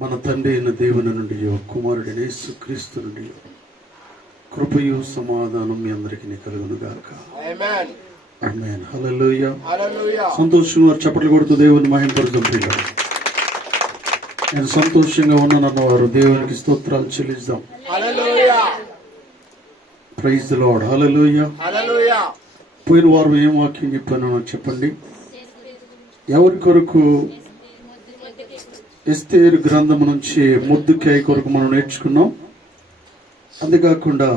మన తండ్రి అయిన దేవుని నుండి కుమారుడైన యేసుక్రీస్తు నుండి కృపయు సమాధానం మీ అందరికీ కలుగును గాక. ఆమేన్. హల్లెలూయా. సంతోషం వారు చప్పట్లు కొడుతూ దేవుని మహిమపరుద్దాం. ప్రియులారా, నేను సంతోషంగా ఉన్నానన్నవారు దేవునికి స్తోత్రాలు చెల్లిద్దాం. Praise the Lord. హల్లెలూయా. పోయిన వారం ఏం వాక్యం చెప్పానో చెప్పండి. ఎవరి కొరకు? ఎస్తేరు గ్రంథం నుంచి మొర్దెకై కొరకు మనం నేర్చుకున్నాం. అంతేకాకుండా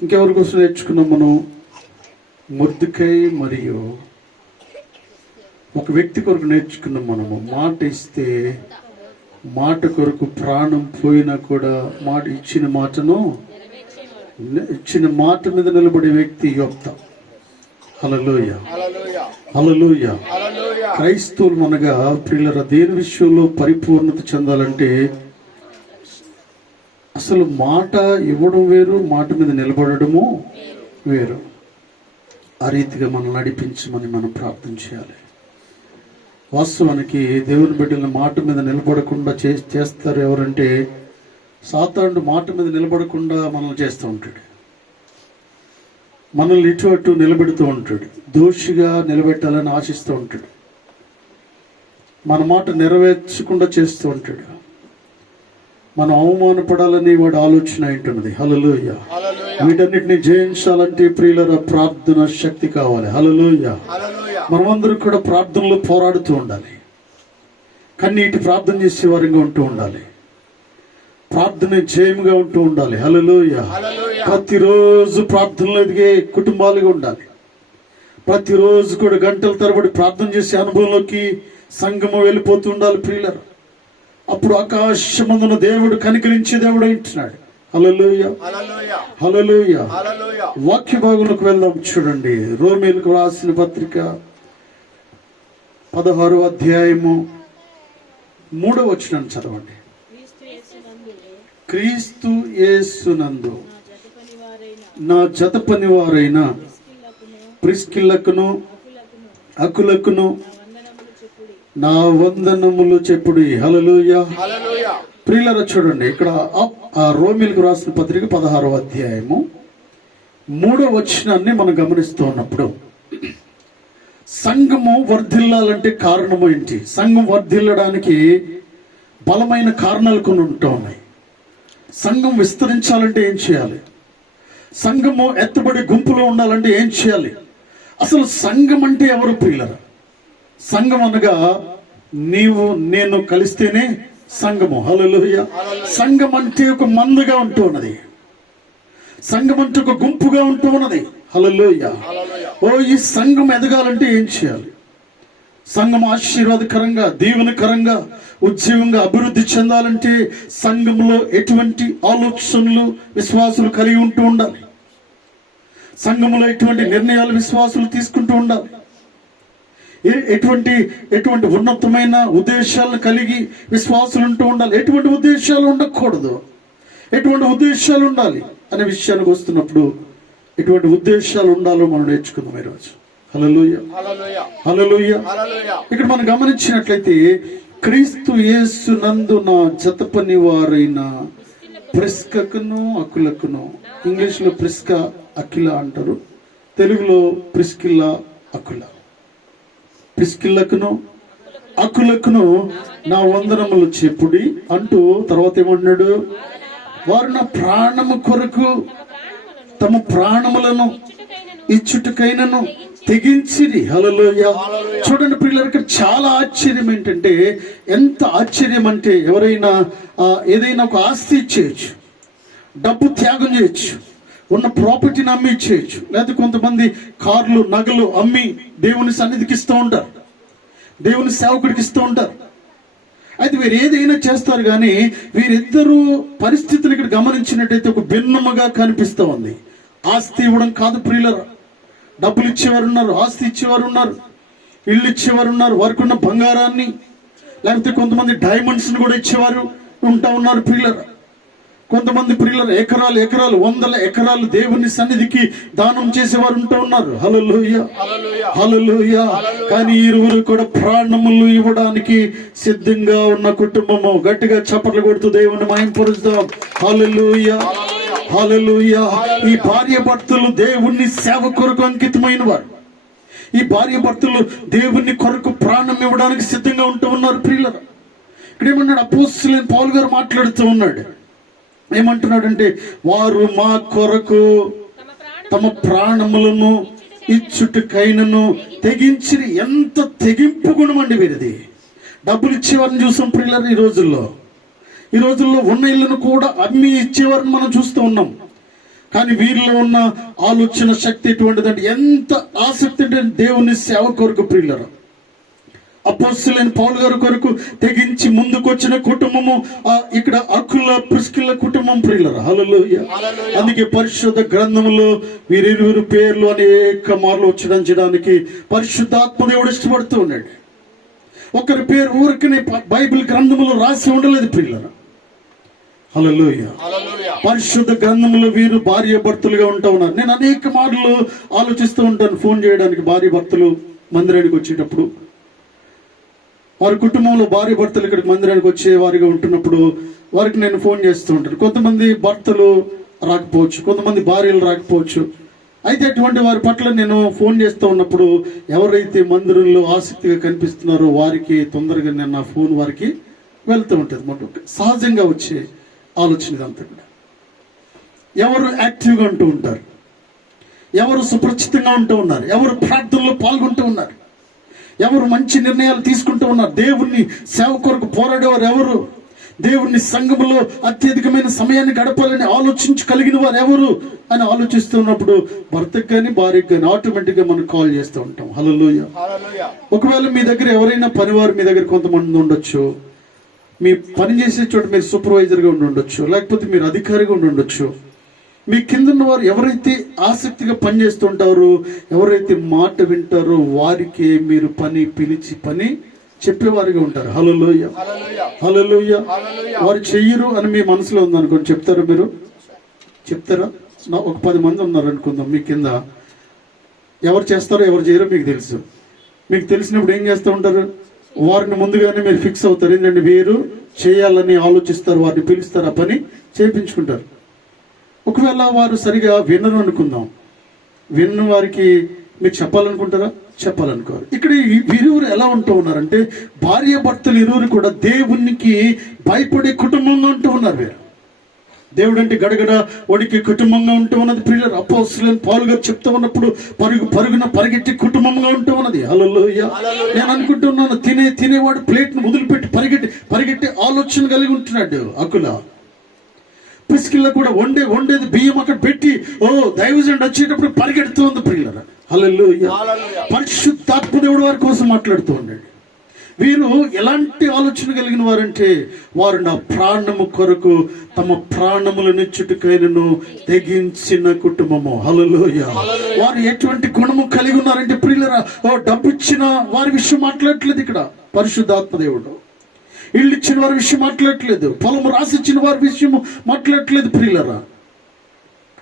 ఇంకెవరి కోసం నేర్చుకున్నాం మనం? మొర్దెకై మరియు ఒక వ్యక్తి కొరకు నేర్చుకున్నాం మనము. మాట ఇస్తే మాట కొరకు ప్రాణం పోయినా కూడా మాట ఇచ్చిన మాట మీద నిలబడే వ్యక్తి యోక్త. హల్లెలూయా. హల్లెలూయా. క్రైస్తవులు అనగా ప్రియులారా, దేని విషయంలో పరిపూర్ణత చెందాలంటే అసలు మాట ఇవ్వడం వేరు, మాట మీద నిలబడము వేరు. ఆ రీతిగా మనం నడిపించమని మనం ప్రార్థన చేయాలి. వాస్తవానికి దేవుని బిడ్డల మాట మీద నిలబడకుండా చేస్తారు ఎవరంటే సాతానుడు. మాట మీద నిలబడకుండా మనల్ని చేస్తూ ఉంటాడు, మనల్ని ఇటు అటు నిలబెడుతూ ఉంటాడు, దోషిగా నిలబెట్టాలని ఆశిస్తూ ఉంటాడు, మన మాట నెరవేర్చకుండా చేస్తూ ఉంటాడు, మనం అవమానపడాలని వాడి ఆలోచన ఏంటున్నది. హల్లెలూయా. వీటన్నిటిని జయించాలంటే ప్రియులారా ప్రార్థన శక్తి కావాలి. హల్లెలూయా. మనమందరం కూడా ప్రార్థనలో పోరాడుతూ ఉండాలి, కన్నీటి ప్రార్థన చేసే వారిగా ఉంటూ ఉండాలి, ప్రార్థన జయముగా ఉంటూ ఉండాలి. హల్లెలూయా. ప్రతిరోజు ప్రార్థనలో ఎదిగే కుటుంబాలుగా ఉండాలి. ప్రతిరోజు కూడా గంటల తరబడి ప్రార్థన చేసే అనుభవంలోకి సంఘము వెళ్ళిపోతూ ఉండాలి ప్రియులారా. అప్పుడు ఆకాశమందున దేవుడు కనికరించే దేవుడు అంటున్నాడు. హల్లెలూయా. హల్లెలూయా. వాక్య భాగంలోకి వెళ్దాం. చూడండి, రోమీయులకు రాసిన పత్రిక 16వ అధ్యాయము 3వ వచనం చదవండి. క్రీస్తు యేసునందు నా జత పనివారైన ప్రిస్కిల్లకును అకులకును నా వందనములు చెప్పుడి. హల్లెలూయా. ప్రియులారా, చూడండి ఇక్కడ ఆ రోమీయులకు రాసిన పత్రిక 16వ అధ్యాయము 3వ వచనాన్ని మనం గమనిస్తూ ఉన్నప్పుడు, సంఘము వర్ధిల్లాలంటే కారణము ఏంటి? సంఘం వర్ధిల్లడానికి బలమైన కారణాలు కొన్ని ఉంటూ ఉన్నాయి. సంఘం విస్తరించాలంటే ఏం చేయాలి? సంఘము ఎత్తబడి గుంపులో ఉండాలంటే ఏం చేయాలి? అసలు సంఘం అంటే ఎవరు ప్రియులారా? సంఘం అనగా నీవు నేను కలిస్తేనే సంఘము. హల్లెలూయా. సంఘం అంటే ఒక మందుగా ఉంటూ ఉన్నది, సంఘం అంటే ఒక గుంపుగా ఉంటూ ఉన్నది. హల్లెలూయా. ఈ సంఘం ఎదగాలంటే ఏం చేయాలి? సంఘం ఆశీర్వాదకరంగా దీవెనకరంగా ఉద్యోగంగా అభివృద్ధి చెందాలంటే సంఘంలో ఎటువంటి ఆలోచనలు విశ్వాసులు కలిగి ఉంటూ ఉండాలి, సంఘంలో ఎటువంటి నిర్ణయాలు విశ్వాసులు తీసుకుంటూ ఉండాలి, ఎటువంటి ఉన్నతమైన ఉద్దేశాలను కలిగి విశ్వాసులు ఉంటూ ఉండాలి, ఎటువంటి ఉద్దేశాలు ఉండకూడదు, ఎటువంటి ఉద్దేశాలు ఉండాలి అనే విషయానికి వస్తున్నప్పుడు ఎటువంటి ఉద్దేశాలు ఉండాలో మనం నేర్చుకుందాం ఈరోజు. హల్లెలూయా. హల్లెలూయా. ఇక్కడ మనం గమనించినట్లయితే క్రీస్తు యేసునందు నా జత పనివారైన ప్రిస్కకును అకులకును, ఇంగ్లీష్లో ప్రిస్కా అకిల అంటారు, తెలుగులో ప్రిస్కిల్లా అకుల. ప్రిస్కిల్లకును అకులకును నా వందనములు చెప్పుడి అంటూ తర్వాత ఏమంటున్నాడు? వారు నా ప్రాణము కొరకు తమ ప్రాణములను ఇచ్చుటకైనను తెగించిరి. హల్లెలూయా. చూడండి ప్రియులారా, చాలా ఆశ్చర్యం ఏంటంటే, ఎంత ఆశ్చర్యం అంటే ఎవరైనా ఏదైనా ఒక ఆస్తి ఇచ్చేయచ్చు, డబ్బు త్యాగం చేయొచ్చు, ఉన్న ప్రాపర్టీని అమ్మి ఇచ్చేయచ్చు, లేకపోతే కొంతమంది కార్లు నగలు అమ్మి దేవుని సన్నిధికి ఇస్తూ ఉంటారు, దేవుని సేవకుడికి ఇస్తూ ఉంటారు. అయితే వీరు ఏదైనా చేస్తారు, కానీ వీరిద్దరూ పరిస్థితిని ఇక్కడ గమనించినట్టయితే ఒక భిన్నముగా కనిపిస్తూ ఉంది. ఆస్తి ఇవ్వడం కాదు ప్రియులారా, డబ్బులు ఇచ్చేవారు ఉన్నారు, ఆస్తి ఇచ్చేవారు ఉన్నారు, ఇల్లు ఇచ్చేవారు ఉన్నారు, వారికి ఉన్న బంగారాన్ని లేకపోతే కొంతమంది డైమండ్స్ని కూడా ఇచ్చేవారు ఉంటా ఉన్నారు ప్రియులారా. కొంతమంది ప్రియులు ఎకరాలు వందల ఎకరాలు దేవుని సన్నిధికి దానం చేసేవారు ఉంటూ ఉన్నారు. హల్లెలూయా, హల్లెలూయా. కానీ ఇరువురు కూడా ప్రాణములు ఇవ్వడానికి సిద్ధంగా ఉన్న కుటుంబము. గట్టిగా చప్పట్లు కొడుతూ దేవుని మహిమపరుస్తాం. హల్లెలూయా, హల్లెలూయా. ఈ భార్య భర్తలు దేవుని సేవ కొరకు అంకితమైన వారు. ఈ భార్య భర్తలు దేవుని కొరకు ప్రాణం ఇవ్వడానికి సిద్ధంగా ఉంటూ ఉన్నారు. ప్రియులరా, ఇక్కడ ఏమన్నాడు అపోస్తలుడైన పౌలు గారు మాట్లాడుతూ ఉన్నాడు. ఏమంటున్నాడంటే, వారు మా కొరకు తమ ప్రాణములను ఇచ్చుటకైనను తెగించి. ఎంత తెగింపు గుణం అండి వీరిది. డబ్బులు ఇచ్చేవారిని చూసాం ప్రియులరా. ఈ రోజుల్లో ఉన్న ఇళ్ళను కూడా అమ్మి ఇచ్చేవారిని మనం చూస్తూ ఉన్నాం. కానీ వీరిలో ఉన్న ఆలోచన శక్తి ఎటువంటిదంటే, ఎంత ఆసక్తి అంటే దేవుని సేవ కొరకు ప్రియులరా. అపోస్తలుడైన పౌలు గారి కొరకు తెగించి ముందుకొచ్చిన కుటుంబము ఇక్కడ అకుల ప్రిస్కిల్ల కుటుంబం ప్రియులరా. హల్లెలూయా. అందుకే పరిశుద్ధ గ్రంథములో వీరిరువురు పేర్లు అనేక మార్లు ఉచ్చరించడానికి పరిశుద్ధాత్మ దేవుడు ఇష్టపడుతూ ఉన్నాడు. ఒకరి పేరు ఊరికనే బైబిల్ గ్రంథములో రాసి ఉండలేదు ప్రియులరా. హల్లెలూయా. పరిశుద్ధ గ్రంథంలో వీరు భార్య భర్తలుగా ఉంటా ఉన్నారు. నేను అనేక మార్లు ఆలోచిస్తూ ఉంటాను, ఫోన్ చేయడానికి భార్య భర్తలు మందిరానికి వచ్చేటప్పుడు, వారి కుటుంబంలో భార్య భర్తలు ఇక్కడికి మందిరానికి వచ్చే వారిగా ఉంటున్నప్పుడు వారికి నేను ఫోన్ చేస్తూ ఉంటాను. కొంతమంది భర్తలు రాకపోవచ్చు, కొంతమంది భార్యలు రాకపోవచ్చు. అయితే అటువంటి వారి పట్ల నేను ఫోన్ చేస్తూ ఉన్నప్పుడు ఎవరైతే మందిరంలో ఆసక్తిగా కనిపిస్తున్నారో వారికి తొందరగా నేను నా ఫోన్ వారికి వెళ్తూ ఉంటుంది. మాట సహజంగా వచ్చే ఆలోచన ఇదంతా కూడా. ఎవరు యాక్టివ్గా ఉంటూ ఉంటారు, ఎవరు సుపరిచితంగా ఉంటూ ఉన్నారు, ఎవరు ప్రార్థనలో పాల్గొంటూ ఉన్నారు, ఎవరు మంచి నిర్ణయాలు తీసుకుంటూ ఉన్నారు, దేవుణ్ణి సేవ కొరకు పోరాడేవారు ఎవరు, దేవుని సంఘములో అత్యధికమైన సమయాన్ని గడపాలని ఆలోచించగలిగిన వారు ఎవరు అని ఆలోచిస్తున్నప్పుడు భర్తకు కానీ భార్యకు కానీ ఆటోమేటిక్గా మనం కాల్ చేస్తూ ఉంటాం. హల్లెలూయా. ఒకవేళ మీ దగ్గర ఎవరైనా పనివారు మీ దగ్గర కొంతమంది ఉండొచ్చు, మీ పని చేసే చోట మీరు సూపర్వైజర్గా ఉండి ఉండొచ్చు, లేకపోతే మీరు అధికారిగా ఉండి ఉండొచ్చు. మీ కింద ఉన్న వారు ఎవరైతే ఆసక్తిగా పనిచేస్తుంటారో, ఎవరైతే మాట వింటారో వారికి మీరు పిలిచి పని చెప్పేవారిగా ఉంటారు. హల్లెలూయా, హల్లెలూయా. వారు చెయ్యరు అని మీ మనసులో ఉందనుకోండి, చెప్తారా? మీరు చెప్తారా? ఒక 10 మంది ఉన్నారు అనుకుందాం మీ కింద. ఎవరు చేస్తారో ఎవరు చేయరో మీకు తెలుసు. మీకు తెలిసినప్పుడు ఏం చేస్తూ ఉంటారు? వారిని ముందుగానే మీరు ఫిక్స్ అవుతారు. ఏంటంటే వీరు చేయాలని ఆలోచిస్తారు, వారిని పిలుస్తారు, ఆ పని చేయించుకుంటారు. ఒకవేళ వారు సరిగా వినరు అనుకుందాం, విన్న వారికి మీరు చెప్పాలనుకుంటారా? చెప్పాలనుకోరు. ఇక్కడ వీరువురు ఎలా ఉంటూ ఉన్నారంటే, భార్య భర్తలు ఇరువురు కూడా దేవునికి భయపడే కుటుంబంగా ఉంటూ ఉన్నారు. వీరు దేవుడు అంటే గడగడ ఒడికి కుటుంబంగా ఉంటూ ఉన్నది. ప్రియులారా, అపోస్తలుడైన పౌలు గారు చెప్తూ ఉన్నప్పుడు పరుగున పరిగెట్టి కుటుంబంగా ఉంటూ ఉన్నది. హల్లెలూయా. నేను అనుకుంటున్నాను, తినేవాడు ప్లేట్ ను వదిలిపెట్టి పరిగెట్టి ఆలోచన కలిగి ఉంటున్నాడు. అకుల ప్రిస్కిల్ల కూడా వండేది బియ్యం అక్కడ పెట్టి దైవజనుడు వచ్చేటప్పుడు పరిగెడుతూ ఉంది. ప్రియులారా, హల్లెలూయా. పరిశుద్ధాత్మ దేవుడు వారి కోసం మాట్లాడుతూ ఉన్నాడు. వీరు ఎలాంటి ఆలోచన కలిగిన వారంటే, వారు నా ప్రాణము కొరకు తమ ప్రాణములనిచ్చుటకైనను తెగించిన కుటుంబము. హల్లెలూయా. వారు ఎటువంటి గుణము కలిగి ఉన్నారంటే ప్రియులరా, డబ్బు ఇచ్చిన వారి విషయం మాట్లాడట్లేదు ఇక్కడ పరిశుద్ధాత్మ దేవుడు. ఇల్లు ఇచ్చిన వారి విషయం మాట్లాడట్లేదు, పొలము రాసిచ్చిన వారి విషయం మాట్లాడట్లేదు ప్రియులరా.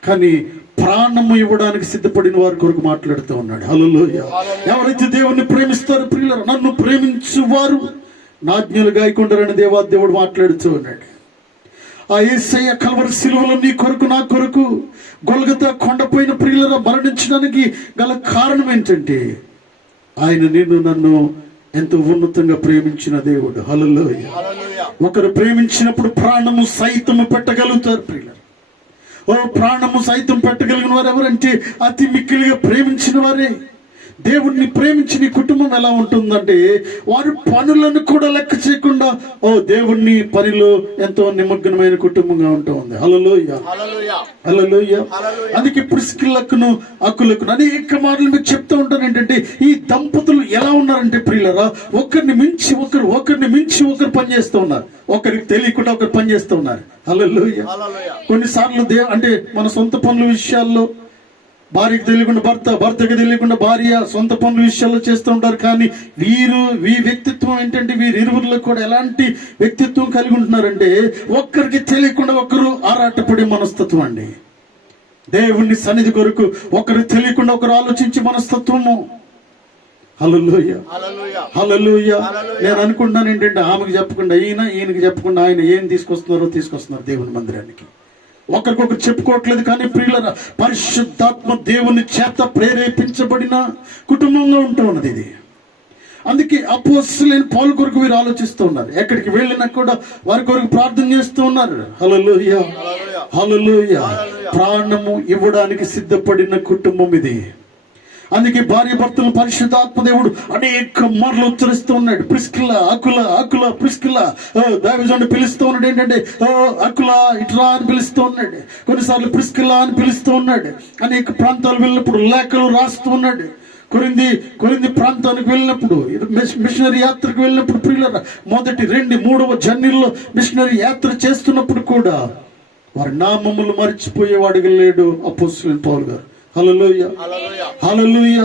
కానీ ప్రాణము ఇవ్వడానికి సిద్ధపడిన వారి కొరకు మాట్లాడుతూ ఉన్నాడు. హల్లెలూయా. ఎవరైతే దేవుణ్ణి ప్రేమిస్తారో ప్రియులారా, నన్ను ప్రేమించు వారు నా ఆజ్ఞలు గాయకుండరని దేవుడు మాట్లాడుతూ ఉన్నాడు. ఆ యేసయ్య కల్వరి శిలువలో నీ కొరకు నా కొరకు గొల్గొతా కొండపైన ప్రియులారా మరణించడానికి గల కారణం ఏంటంటే, ఆయన నన్ను ఎంతో ఉన్నతంగా ప్రేమించిన దేవుడు. హల్లెలూయా. ఒకరు ప్రేమించినప్పుడు ప్రాణము సైతము పెట్టగలుగుతారు ప్రియులారా. ప్రాణము సైతం పెట్టగలిగిన వారు ఎవరంటే అతి మిక్కిలిగా ప్రేమించిన వారే. దేవుణ్ణి ప్రేమించిన కుటుంబం ఎలా ఉంటుందంటే, వారి పనులను కూడా లెక్క చేయకుండా దేవుణ్ణి పనిలో ఎంతో నిమగ్నమైన కుటుంబంగా ఉంటూ ఉంది. హల్లెలూయా, హల్లెలూయా. అందుకే ప్రిస్కిల్లకును అకులకు అనేక మార్లు మీకు చెప్తూ ఉంటాను ఏంటంటే, ఈ దంపతులు ఎలా ఉన్నారంటే ప్రియులరా, ఒకరిని మించి ఒకరు పనిచేస్తూ ఉన్నారు. ఒకరికి తెలియకుండా ఒకరు పనిచేస్తూ ఉన్నారు. హల్లెలూయా. కొన్నిసార్లు అంటే మన సొంత పనుల విషయాల్లో భార్యకి తెలియకుండా భర్త, భర్తకి తెలియకుండా భార్య సొంత పనుల విషయాల్లో చేస్తూ ఉంటారు. కానీ ఈ వ్యక్తిత్వం ఏంటంటే వీరిరువురిలో కూడా ఎలాంటి వ్యక్తిత్వం కలిగి ఉంటున్నారంటే ఒక్కరికి తెలియకుండా ఒకరు ఆరాటపడే మనస్తత్వం అండి. దేవుని సన్నిధి కొరకు ఒకరు తెలియకుండా ఒకరు ఆలోచించే మనస్తత్వము. హల్లెలూయా, హల్లెలూయా. నేను అనుకుంటున్నాను ఏంటంటే ఆమెకు చెప్పకుండా ఈయనకి చెప్పకుండా ఆయన ఏం తీసుకొస్తున్నారు దేవుని మందిరానికి. ఒకరికొకరు చెప్పుకోవట్లేదు. కానీ ప్రియులారా, పరిశుద్ధాత్మ దేవుని చేత ప్రేరేపించబడిన కుటుంబంగా ఉంటూ ఉన్నది ఇది. అందుకే అపోస్తలులైన పౌలు కొరకు వీరు ఆలోచిస్తూ ఉన్నారు. ఎక్కడికి వెళ్ళినా కూడా వారి కొరకు ప్రార్థన చేస్తూ ఉన్నారు. హల్లెలూయా, హల్లెలూయా. ప్రాణము ఇవ్వడానికి సిద్ధపడిన కుటుంబం ఇది. అందుకే భార్య భర్తలు పరిశుద్ధాత్మ దేవుడు అనేక మార్లు ఉచ్చరిస్తూ ఉన్నాడు. Priscilla, Aquila, Aquila, Priscilla. దైవజనుడు పిలుస్తూ ఉన్నాడు ఏంటంటే అకుల ఇట్రా అని పిలుస్తూ ఉన్నాడు. కొన్నిసార్లు ప్రిస్కిల్లా అని పిలుస్తూ ఉన్నాడు. అనేక ప్రాంతాలు వెళ్ళినప్పుడు లేఖలు రాస్తూ ఉన్నాడు. కొరింది ప్రాంతానికి వెళ్ళినప్పుడు, మిషనరీ యాత్రకు వెళ్ళినప్పుడు ప్రియులారా, మొదటి 2, 3వ జర్నీల్లో మిషనరీ యాత్ర చేస్తున్నప్పుడు కూడా వారి నామములు మర్చిపోయేవాడిగా లేడు అపోస్తలుడైన పౌలు గారు. హల్లెలూయా, హల్లెలూయా.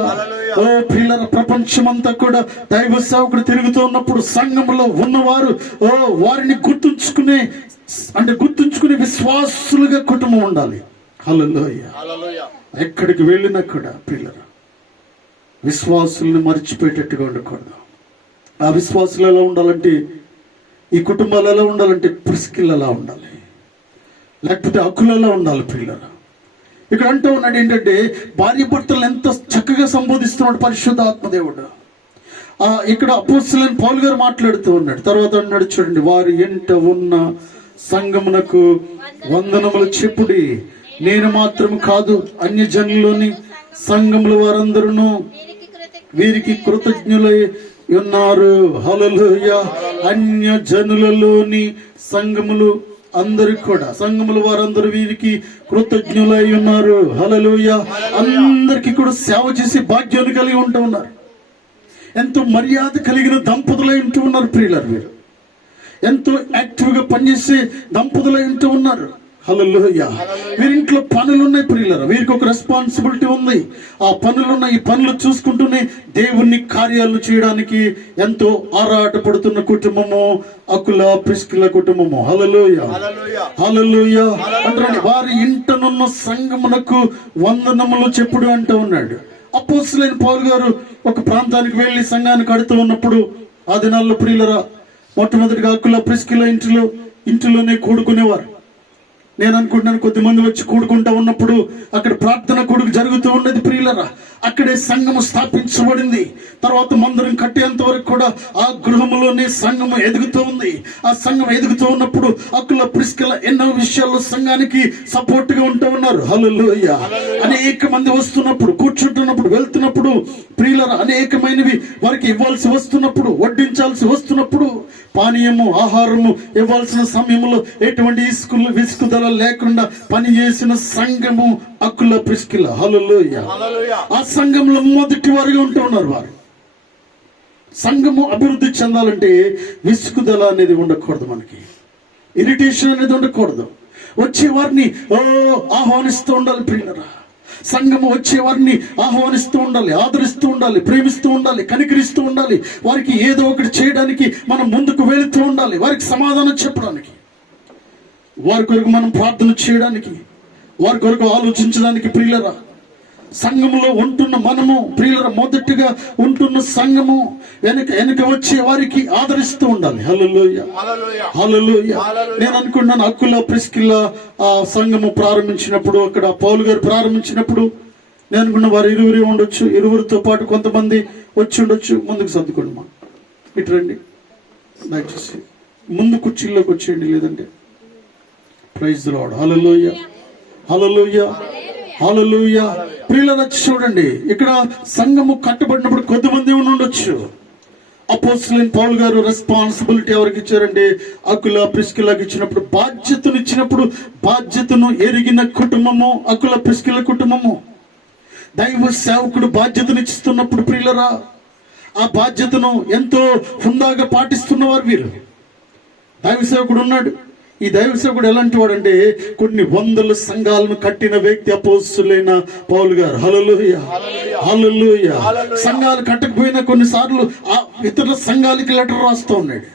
ఓ ప్రియులారా, ప్రపంచమంతా కూడా దైవ సేవకుడు తిరుగుతూ ఉన్నప్పుడు సంఘములో ఉన్నవారు వారిని గుర్తుంచుకునే విశ్వాసులుగా కుటుంబం ఉండాలి. హల్లెలూయా. ఎక్కడికి వెళ్ళినా కూడా ప్రియులారా విశ్వాసుల్ని మర్చిపోయేటట్టుగా ఉండకూడదు. ఆ విశ్వాసులు ఎలా ఉండాలంటే, ఈ కుటుంబాలు ఎలా ఉండాలంటే ప్రిస్కిల్ ఎలా ఉండాలి, లేకపోతే అకులలో ఉండాలి. ప్రియులారా, ఇక్కడ అంటూ ఉన్నాడు ఏంటంటే భార్య భర్తలు ఎంత చక్కగా సంబోధిస్తున్నాడు పరిశుద్ధాత్మ దేవుడు. ఇక్కడ అపోస్తలులైన పౌలు గారు మాట్లాడుతూ ఉన్నాడు. తర్వాత అన్నాడు చూడండి, వారి ఎంట ఉన్న సంఘమునకు వందనములు చెప్పుడి, నేను మాత్రం కాదు అన్యజనులోని సంఘముల వారందరూ వీరికి కృతజ్ఞులై ఉన్నారు. హల్లెలూయా. అన్య జనులలోని సంఘములు అందరు కూడా, సంఘముల వారందరూ వీరికి కృతజ్ఞులై ఉన్నారు. హల్లెలూయా. అందరికి కూడా సేవ చేసి భాగ్యాన్ని కలిగి ఉంటూ ఉన్నారు. ఎంతో మర్యాద కలిగిన దంపతులై ఉంటూ ఉన్నారు. ప్రియులారు, వీరు ఎంతో యాక్టివ్గా పనిచేసే దంపతులై ఉంటూ ఉన్నారు. హల్లెలూయా. వీరింట్లో పనులు ఉన్నాయి ప్రియులారా, వీరికి ఒక రెస్పాన్సిబిలిటీ ఉంది. ఆ పనులున్న ఈ పనులు చూసుకుంటూనే దేవుని కార్యాలు చేయడానికి ఎంతో ఆరాటపడుతున్న కుటుంబము అకుల ప్రిస్కిల కుటుంబము. హల్లెలూయా, హల్లెలూయా. అంటారు వారి ఇంటనున్న సంఘమునకు వందనములు చెప్పుడు అంటూ ఉన్నాడు. అపోస్తలులైన పౌలు గారు ఒక ప్రాంతానికి వెళ్ళి సంఘాన్ని కడుతూ ఉన్నప్పుడు ఆ దినాల్లో ప్రియులరా మొట్టమొదటిగా అకుల ప్రిస్కిల ఇంటిలోనే కూడుకునేవారు. నేను అనుకుంటున్నాను కొద్దిమంది వచ్చి కూడుకుంటా ఉన్నప్పుడు అక్కడ ప్రార్థన కొడుకు జరుగుతూ ఉన్నది. ప్రియులరా, అక్కడే సంఘము స్థాపించబడింది. తర్వాత మందిరం కట్టేంత వరకు కూడా ఆ గృహములోనే సంఘము ఎదుగుతూ ఉంది. ఆ సంఘం ఎదుగుతూ ఉన్నప్పుడు అకుల ప్రిస్కిల ఎన్నో విషయాల్లో సంఘానికి సపోర్ట్ గా ఉంటూ ఉన్నారు. హల్లెలూయా. అనేక మంది వస్తున్నప్పుడు, కూర్చుంటున్నప్పుడు, వెళ్తున్నప్పుడు ప్రియులరా అనేకమైనవి వారికి ఇవ్వాల్సి వస్తున్నప్పుడు, వడ్డించాల్సి వస్తున్నప్పుడు, పానీయము ఆహారము ఇవ్వాల్సిన సమయంలో ఎటువంటి విసుకుదల లేకుండా పనిచేసిన సంఘము అకుల ప్రిస్కిల. హల్లెలూయా. ఆ సంఘంలో మొదటి వారిగా ఉంటూ ఉన్నారు. వారు సంఘము అభివృద్ధి చెందాలంటే విసుకుదల అనేది ఉండకూడదు, మనకి ఇరిటేషన్ అనేది ఉండకూడదు. వచ్చే వారిని ఆహ్వానిస్తూ ఉండాలి. ప్రియులరా, సంఘము వచ్చే వారిని ఆహ్వానిస్తూ ఉండాలి, ఆదరిస్తూ ఉండాలి, ప్రేమిస్తూ ఉండాలి, కనికరిస్తూ ఉండాలి. వారికి ఏదో ఒకటి చేయడానికి మనం ముందుకు వెళుతూ ఉండాలి. వారికి సమాధానం చెప్పడానికి, వారి కొరకు మనం ప్రార్థన చేయడానికి, వారి కొరకు ఆలోచించడానికి. ప్రియులరా, సంఘములో ఉంటున్న మనము ప్రియులరా మొదటిగా ఉంటున్న సంఘము వెనక వచ్చే వారికి ఆదరిస్తూ ఉండాలి. హల్లెలూయా, హల్లెలూయా. నేను అనుకున్నాను అకుల ప్రిస్కిల ఆ సంఘము ప్రారంభించినప్పుడు, అక్కడ పౌలు గారు ప్రారంభించినప్పుడు నేను అనుకున్న వారు ఇరువురే ఉండొచ్చు. ఇరువురితో పాటు కొంతమంది వచ్చి ఉండొచ్చు. ముందుకు సర్దుకోండి, మా ఇటు రండి, దయచేసి ముందు కుర్చీల్లోకి వచ్చేయండి. లేదంటే ప్రైజ్ ది లార్డ్. హల్లెలూయా, హల్లెలూయా, హల్లెలూయా. ప్రియులారా చూడండి, ఇక్కడ సంఘము కట్టబడినప్పుడు కొద్దిమంది ఉండొచ్చు. అపోస్తలులైన పౌలు గారు రెస్పాన్సిబిలిటీ ఎవరికి ఇచ్చారంటే అకుల ప్రిస్కిలకి ఇచ్చినప్పుడు, బాధ్యతను ఇచ్చినప్పుడు, బాధ్యతను ఎరిగిన కుటుంబము అకుల ప్రిస్కిల కుటుంబము. దైవ సేవకుడు బాధ్యతను ఇస్తున్నప్పుడు ప్రియులరా ఆ బాధ్యతను ఎంతో హుందాగా పాటిస్తున్నవారు వీరు. దైవ సేవకుడు ఉన్నాడు, ఈ దైవ సేవకుడు ఎలాంటి వాడంటే కొన్ని వందల సంఘాలను కట్టిన వ్యక్తి అపోస్తులైన పౌలు గారు. హల్లెలూయా, హల్లెలూయా. సంఘాలు కట్టకపోయినా కొన్నిసార్లు ఇతరుల సంఘాలకి లెటర్ రాస్తూ ఉన్నాడు.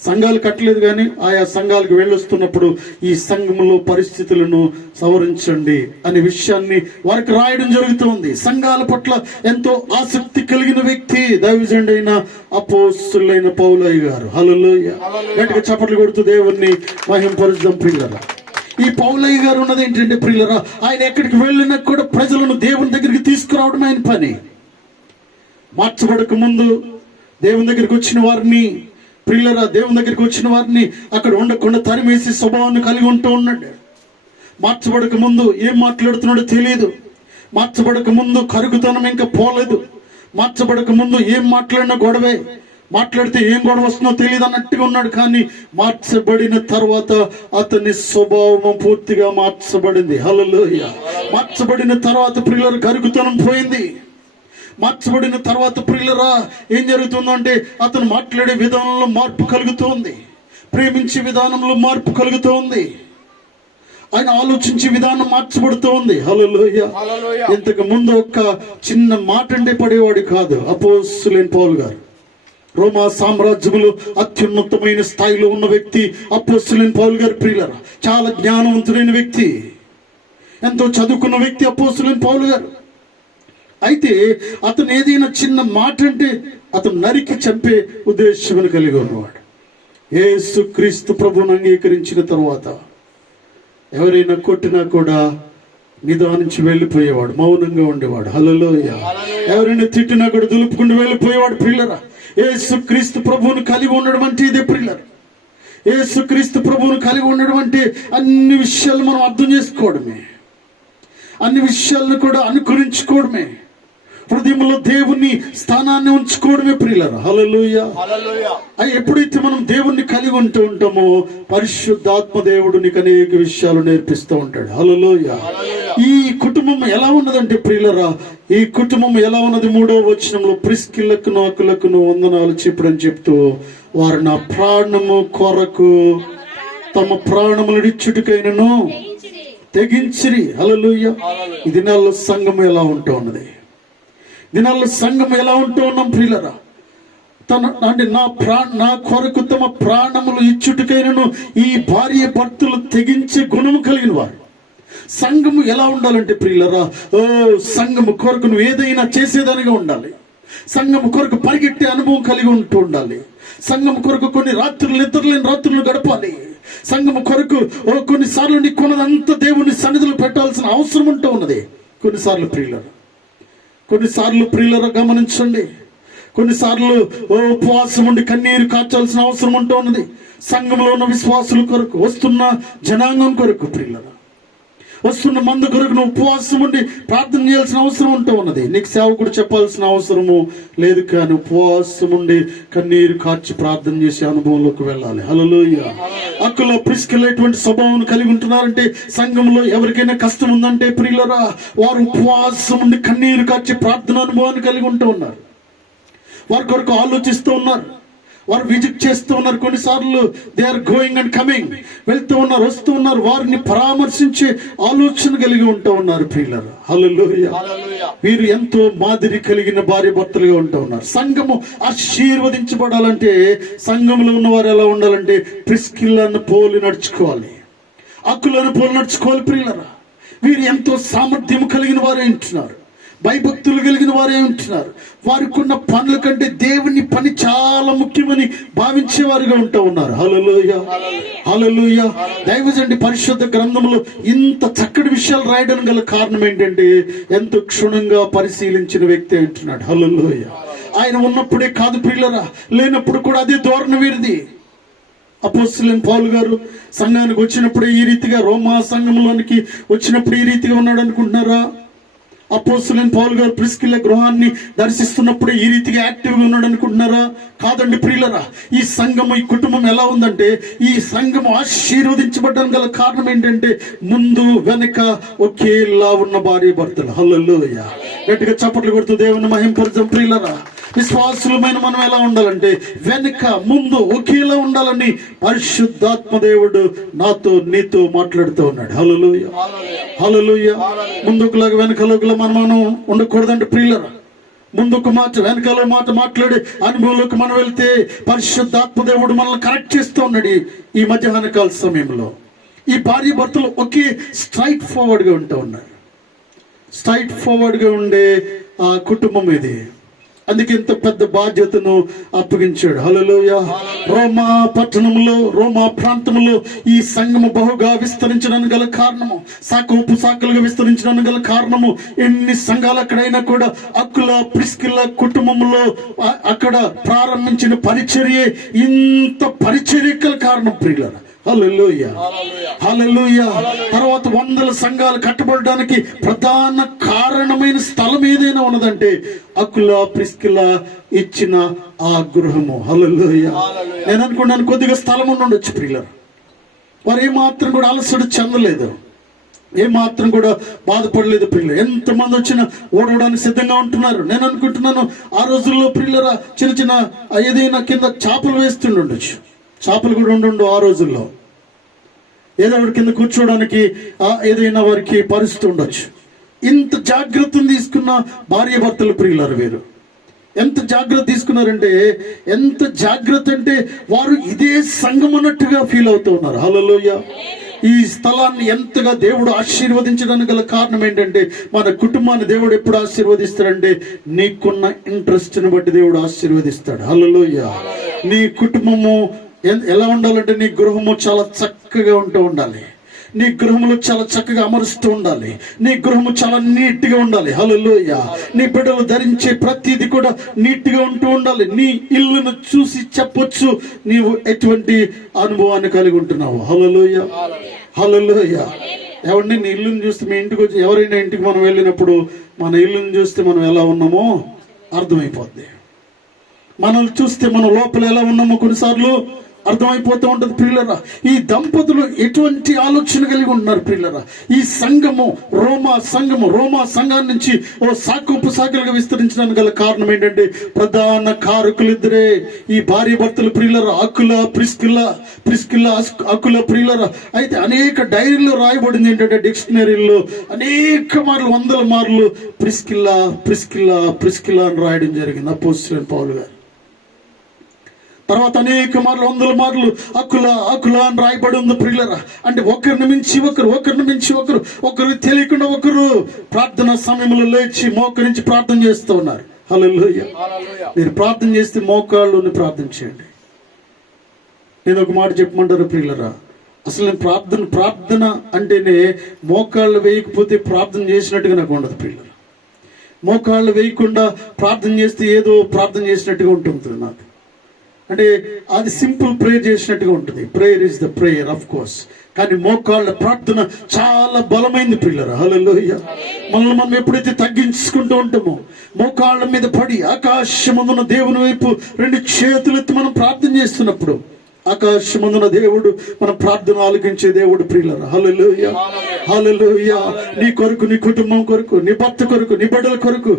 సంఘాలు కట్టలేదు కానీ ఆయా సంఘాలకు వెళ్ళొస్తున్నప్పుడు ఈ సంఘంలో పరిస్థితులను సవరించండి అనే విషయాన్ని వారికి రాయడం జరుగుతుంది. సంఘాల పట్ల ఎంతో ఆసక్తి కలిగిన వ్యక్తి దైవజనుడైన అపోస్తులైన పౌలయ్య గారు. హల్లెలూయా. గట్టిగా చప్పట్లు కొడుతూ దేవుణ్ణి మహింపరుద్దాం ప్రియులారా. ఈ పౌలయ్య గారు ఉన్నది ఏంటంటే ప్రియులారా, ఆయన ఎక్కడికి వెళ్ళినా కూడా ప్రజలను దేవుని దగ్గరికి తీసుకురావడం ఆయన పని. మార్చబడక ముందు దేవుని దగ్గరికి వచ్చిన వారిని ప్రియులారా, దేవుని దగ్గరికి వచ్చిన వారిని అక్కడ ఉండకుండా తరిమేసి స్వభావాన్ని కలిగి ఉంటూ ఉన్నాడు. మార్చబడక ముందు ఏం మాట్లాడుతున్నాడో తెలియదు. మార్చబడక ముందు కరుగుతనం ఇంకా పోలేదు. మార్చబడక ముందు ఏం మాట్లాడినా గొడవే, మాట్లాడితే ఏం గొడవ వస్తుందో తెలియదు అన్నట్టుగా ఉన్నాడు. కానీ మార్చబడిన తర్వాత అతని స్వభావం పూర్తిగా మార్చబడింది. హల్లెలూయా. మార్చబడిన తర్వాత ప్రియులారా కరుగుతనం పోయింది. మార్చబడిన తర్వాత ప్రియులరా ఏం జరుగుతుందంటే అతను మాట్లాడే విధానంలో మార్పు కలుగుతోంది, ప్రేమించే విధానంలో మార్పు కలుగుతోంది, ఆయన ఆలోచించే విధానం మార్చబడుతోంది. హల్లెలూయా. ఇంతకు ముందు ఒక్క చిన్న మాట అంటే పడేవాడు కాదు అపోస్తలుడైన పౌలు గారు. రోమా సామ్రాజ్యములో అత్యున్నతమైన స్థాయిలో ఉన్న వ్యక్తి అపోస్తలుడైన పౌలు గారు. ప్రియులరా చాలా జ్ఞానవంతుడైన వ్యక్తి, ఎంతో చదువుకున్న వ్యక్తి అపోస్తలుడైన పౌలు గారు. అయితే అతను ఏదైనా చిన్న మాట అంటే అతను నరికి చంపే ఉద్దేశం కలిగి ఉన్నవాడు. యేసుక్రీస్తు ప్రభువును అంగీకరించిన తర్వాత ఎవరైనా కొట్టినా కూడా నిదానించి వెళ్ళిపోయేవాడు, మౌనంగా ఉండేవాడు. హల్లెలూయా. ఎవరైనా తిట్టినా కూడా దులుపుకుంటూ వెళ్ళిపోయేవాడు. ప్రియులరా యేసుక్రీస్తు ప్రభువును కలిగి ఉండడం అంటే ఇదే ప్రియులరా. యేసుక్రీస్తు ప్రభువును కలిగి ఉండడం అంటే అన్ని విషయాలు మనం అర్థం చేసుకోవడమే, అన్ని విషయాలను కూడా అనుకరించుకోవడమే, హృదయంలో దేవుని స్థానాన్ని ఉంచుకోవడమే ప్రియులారా. హల్లెలూయా. అవి ఎప్పుడైతే మనం దేవుణ్ణి కలిగి ఉంటూ ఉంటామో పరిశుద్ధాత్మ దేవుడు నీకు అనేక విషయాలు నేర్పిస్తూ ఉంటాడు. హల్లెలూయా. ఈ కుటుంబం ఎలా ఉన్నదంటే ప్రియులారా, ఈ కుటుంబం ఎలా ఉన్నది 3వ వచనంలో ప్రిస్కిల్లకును అకులకును వందనాలు చెప్పుడని చెప్తూ వారు నా ప్రాణము కొరకు తమ ప్రాణములు ఇచ్చుటకైనను తెగించిరి. హల్లెలూయా. ఈ దినాల్లో సంఘం ఎలా ఉంటూ ఉన్నది, దినాల్లో సంఘం ఎలా ఉంటూ ఉన్నాం ప్రియులరా. అంటే నా కొరకు తమ ప్రాణములు ఇచ్చుటకైనను ఈ భార్య భర్తలు తెగించే గుణము కలిగిన వారు. సంఘము ఎలా ఉండాలంటే ప్రియులరా, సంఘము కొరకు నువ్వు ఏదైనా చేసేదానిగా ఉండాలి. సంఘము కొరకు పరిగెట్టే అనుభవం కలిగి ఉంటూ ఉండాలి. సంఘం కొరకు కొన్ని రాత్రులు నిద్రలేని రాత్రులు గడపాలి. సంఘం కొరకు కొన్నిసార్లు నీ కొన్నదంతా దేవుని సన్నిధిలో పెట్టాల్సిన అవసరం ఉంటూ ఉన్నది. కొన్నిసార్లు ప్రియులరా గమనించండి, కొన్నిసార్లు ఉపవాసం ఉండి కన్నీరు కాచాల్సిన అవసరం ఉంటూ ఉన్నది. సంఘంలో ఉన్న విశ్వాసుల కొరకు, వస్తున్న జనాంగం కొరకు ప్రియులరా, వస్తున్న మందు కొరకు నువ్వు ఉపవాసం ఉండి ప్రార్థన చేయాల్సిన అవసరం ఉంటూ ఉన్నది. నీకు సేవకుడు చెప్పాల్సిన అవసరము లేదు, కానీ ఉపవాసం ఉండి కన్నీరు కార్చి ప్రార్థన చేసే అనుభవంలోకి వెళ్ళాలి. హల్లెలూయా. అక్కుల ప్రిస్కిల్లేటువంటి స్వభావం కలిగి ఉంటున్నారంటే సంఘంలో ఎవరికైనా కష్టం ఉందంటే ప్రియులరా వారు ఉపవాసం ఉండి కన్నీరు కార్చి ప్రార్థన అనుభవాన్ని కలిగి ఉంటూ ఉన్నారు. వారి కొరకు ఆలోచిస్తూ ఉన్నారు, వారు విజిట్ చేస్తూ ఉన్నారు. కొన్నిసార్లు they are going and coming, వెళ్తూ ఉన్నారు, వస్తూ ఉన్నారు. వారిని పరామర్శించే ఆలోచన కలిగి ఉంటూ ఉన్నారు ప్రియులారా. హల్లెలూయా. వీరు ఎంతో మాదిరి కలిగిన భార్య భర్తలుగా ఉంటూ ఉన్నారు. సంఘము ఆశీర్వదించబడాలంటే సంఘంలో ఉన్నవారు ఎలా ఉండాలంటే ప్రిస్కిల్లను పోలి నడుచుకోవాలి, అక్కులను పోలి నడుచుకోవాలి ప్రియులారా. వీరు ఎంతో సామర్థ్యం కలిగిన వారే ఉంటున్నారు, భయభక్తులు కలిగిన వారే ఉంటున్నారు. వారికి ఉన్న పనుల కంటే దేవుని పని చాలా ముఖ్యమని భావించేవారుగా ఉంటూ ఉన్నారు. హల్లెలూయా, హల్లెలూయా. దైవజనుడి పరిశుద్ధ గ్రంథంలో ఇంత చక్కటి విషయాలు రాయడం గల కారణం ఏంటంటే ఎంతో క్షుణ్ణంగా పరిశీలించిన వ్యక్తి అంటున్నాడు. హల్లెలూయా. ఆయన ఉన్నప్పుడే కాదు ప్రియులరా, లేనప్పుడు కూడా అదే ధోరణి వీరిది. అపోస్తలుడైన పౌలు గారు సంఘానికి వచ్చినప్పుడు ఈ రీతిగా, రోమా సంఘంలోనికి వచ్చినప్పుడు ఈ రీతిగా ఉన్నాడు అనుకుంటున్నారా? అపోస్తలుడైన పౌలు గారు ప్రిస్కిల్ల గృహాన్ని దర్శిస్తున్నప్పుడు ఈ రీతిగా యాక్టివ్గా ఉన్నాడు అనుకుంటున్నారా? కాదండి ప్రియులరా. ఈ సంఘము, ఈ కుటుంబం ఎలా ఉందంటే ఈ సంఘము ఆశీర్వదించబడడం గల కారణం ఏంటంటే ముందు వెనక ఒకేలా ఉన్న భార్య భర్తలు. హల్లెలూయా. గట్టిగా చప్పట్లు కొడుతూ దేవుని మహింపరచం ప్రియులరా. విశ్వాసులమైన మనం ఎలా ఉండాలంటే వెనుక ముందు ఒకేలా ఉండాలని పరిశుద్ధాత్మ దేవుడు నాతో నీతో మాట్లాడుతూ ఉన్నాడు. హల్లెలూయా, హల్లెలూయా. ముందుకులాగా వెనకలోకి మనం ఉండకూడదంటే ప్రియులరా, ముందుకు మాట వెనకాల మాట మాట్లాడే అనుభవంలోకి మనం వెళ్తే పరిశుద్ధాత్మ దేవుడు మనల్ని కరెక్ట్ చేస్తూ ఉన్నాడు. ఈ మధ్యాహ్న కాల సమయంలో ఈ భార్య భర్తలు ఒకే స్ట్రైట్ ఫార్వర్డ్గా ఉంటూ ఉన్నారు. స్ట్రైట్ ఫార్వర్డ్గా ఉండే ఆ కుటుంబం ఇది. అందుకే ఇంత పెద్ద బాధ్యతను అప్పగించాడు. హల్లెలూయా. రోమా పట్టణంలో, రోమా ప్రాంతంలో ఈ సంఘము బహుగా విస్తరించడానికి గల కారణము, శాఖలుగా విస్తరించడానికి గల కారణము, ఎన్ని సంఘాలు అక్కడైనా కూడా అక్కుల ప్రిస్కిల్ల కుటుంబంలో అక్కడ ప్రారంభించిన పరిచర్యే ఇంత పరిచర్యకు కారణం ప్రియులారా. హల్లెలూయా, హల్లెలూయా. తర్వాత వందల సంఘాలు కట్టబడడానికి ప్రధాన కారణమైన స్థలం ఏదైనా ఉన్నదంటే అకుల ప్రిస్కిల ఇచ్చిన ఆ గృహము. హల్లెలూయా. నేను అనుకున్నాను కొద్దిగా స్థలం ఉండొచ్చు ప్రియులారా. వారు ఏమాత్రం కూడా అలసట చెందలేదు, ఏమాత్రం కూడా బాధపడలేదు ప్రియులు. ఎంతమంది వచ్చినా ఓడవడానికి సిద్ధంగా ఉంటున్నారు. నేను అనుకుంటున్నాను ఆ రోజుల్లో ప్రియులరా చిన్న చిన్న ఏదైనా కింద చేపలు వేస్తుండొచ్చు, చేపలు కూడా ఉండు ఆ రోజుల్లో. ఏదో ఒకటి కింద కూర్చోవడానికి ఏదైనా వారికి పరిస్థితి ఉండొచ్చు. ఇంత జాగ్రత్తను తీసుకున్న భార్య భర్తలు ప్రియులారు వీరు. ఎంత జాగ్రత్త తీసుకున్నారంటే, ఎంత జాగ్రత్త అంటే వారు ఇదే సంఘం అన్నట్టుగా ఫీల్ అవుతూ ఉన్నారు. హల్లెలూయా. ఈ స్థలాన్ని ఎంతగా దేవుడు ఆశీర్వదించడానికి గల కారణం ఏంటంటే, మన కుటుంబాన్ని దేవుడు ఎప్పుడు ఆశీర్వదిస్తాడంటే నీకున్న ఇంట్రెస్ట్ని బట్టి దేవుడు ఆశీర్వదిస్తాడు. హల్లెలూయా. నీ కుటుంబము ఎలా ఉండాలంటే నీ గృహము చాలా చక్కగా ఉండాలి, నీ గృహములు చాలా చక్కగా అమరుస్తూ ఉండాలి, నీ గృహము చాలా నీట్గా ఉండాలి. హల్లెలూయా. నీ బిడ్డలు ధరించే ప్రతిదీ కూడా నీట్గా ఉండాలి. నీ ఇల్లును చూసి చెప్పొచ్చు నీవు ఎటువంటి అనుభవాన్ని కలిగి ఉంటున్నావు. హల్లెలూయా, హల్లెలూయా. ఎవరిని నీ ఇల్లుని చూస్తే, మీ ఇంటికి వచ్చి ఎవరైనా ఇంటికి మనం వెళ్ళినప్పుడు మన ఇల్లుని చూస్తే మనం ఎలా ఉన్నామో అర్థమైపోద్ది. మనల్ని చూస్తే మనం లోపల ఎలా ఉన్నామో కొన్నిసార్లు అర్థమైపోతూ ఉంటుంది ప్రియులరా. ఈ దంపతులు ఎటువంటి ఆలోచన కలిగి ఉంటున్నారు ప్రియులరా. ఈ సంఘము రోమా సంఘాన్ని నుంచి శాఖలుగా విస్తరించడానికి గల కారణం ఏంటంటే ప్రధాన కారకులు ఇద్దరే, ఈ భార్య భర్తలు ప్రియులరా. ప్రిస్కిల్ల అకుల ప్రియులరా. అయితే అనేక డైరీలో రాయబడింది ఏంటంటే, డిక్షనరీలో అనేక మార్లు, వందల మార్లు ప్రిస్కిల్ల అని రాయడం జరిగింది అపోస్తలుడైన పౌలు గారు. తర్వాత అనేక మార్లు, వందల మార్లు అకుల అని రాయబడి ఉంది ప్రియులరా. అంటే ఒకరిని మించి ఒకరు తెలియకుండా ఒకరు ప్రార్థన సమయంలో లేచి మోకరించి ప్రార్థన చేస్తూ ఉన్నారు. హల్లెలూయా. మీరు ప్రార్థన చేస్తే మోకాళ్ళుని ప్రార్థన చేయండి. నేను ఒక మాట చెప్పమంటారు ప్రియులరా, అసలు నేను ప్రార్థన అంటేనే మోకాళ్ళు వేయకపోతే ప్రార్థన చేసినట్టుగా నాకు ఉండదు ప్రియులరా. మోకాళ్ళు వేయకుండా ప్రార్థన చేస్తే ఏదో ప్రార్థన చేసినట్టుగా ఉంటుంది నాకు. అంటే అది సింపుల్ ప్రేయర్ చేసినట్టుగా ఉంటుంది. Prayer is the prayer of course, కానీ మోకాళ్ళ ప్రార్థన చాలా బలమైంది ప్రియులారా. హల్లెలూయా. మనల్ని మనం ఎప్పుడైతే తగ్గించుకుంటూ ఉంటామో, మోకాళ్ళ మీద పడి ఆకాశమందున దేవుని వైపు రెండు చేతులెత్తి మనం ప్రార్థన చేస్తున్నప్పుడు, ఆకాశమందున దేవుడు మన ప్రార్థన ఆలకించే దేవుడు ప్రియులారా. హల్లెలూయా, హల్లెలూయా. నీ కొరకు, నీ కుటుంబం కొరకు, నీ భర్త కొరకు, నీ బిడ్డల కొరకు,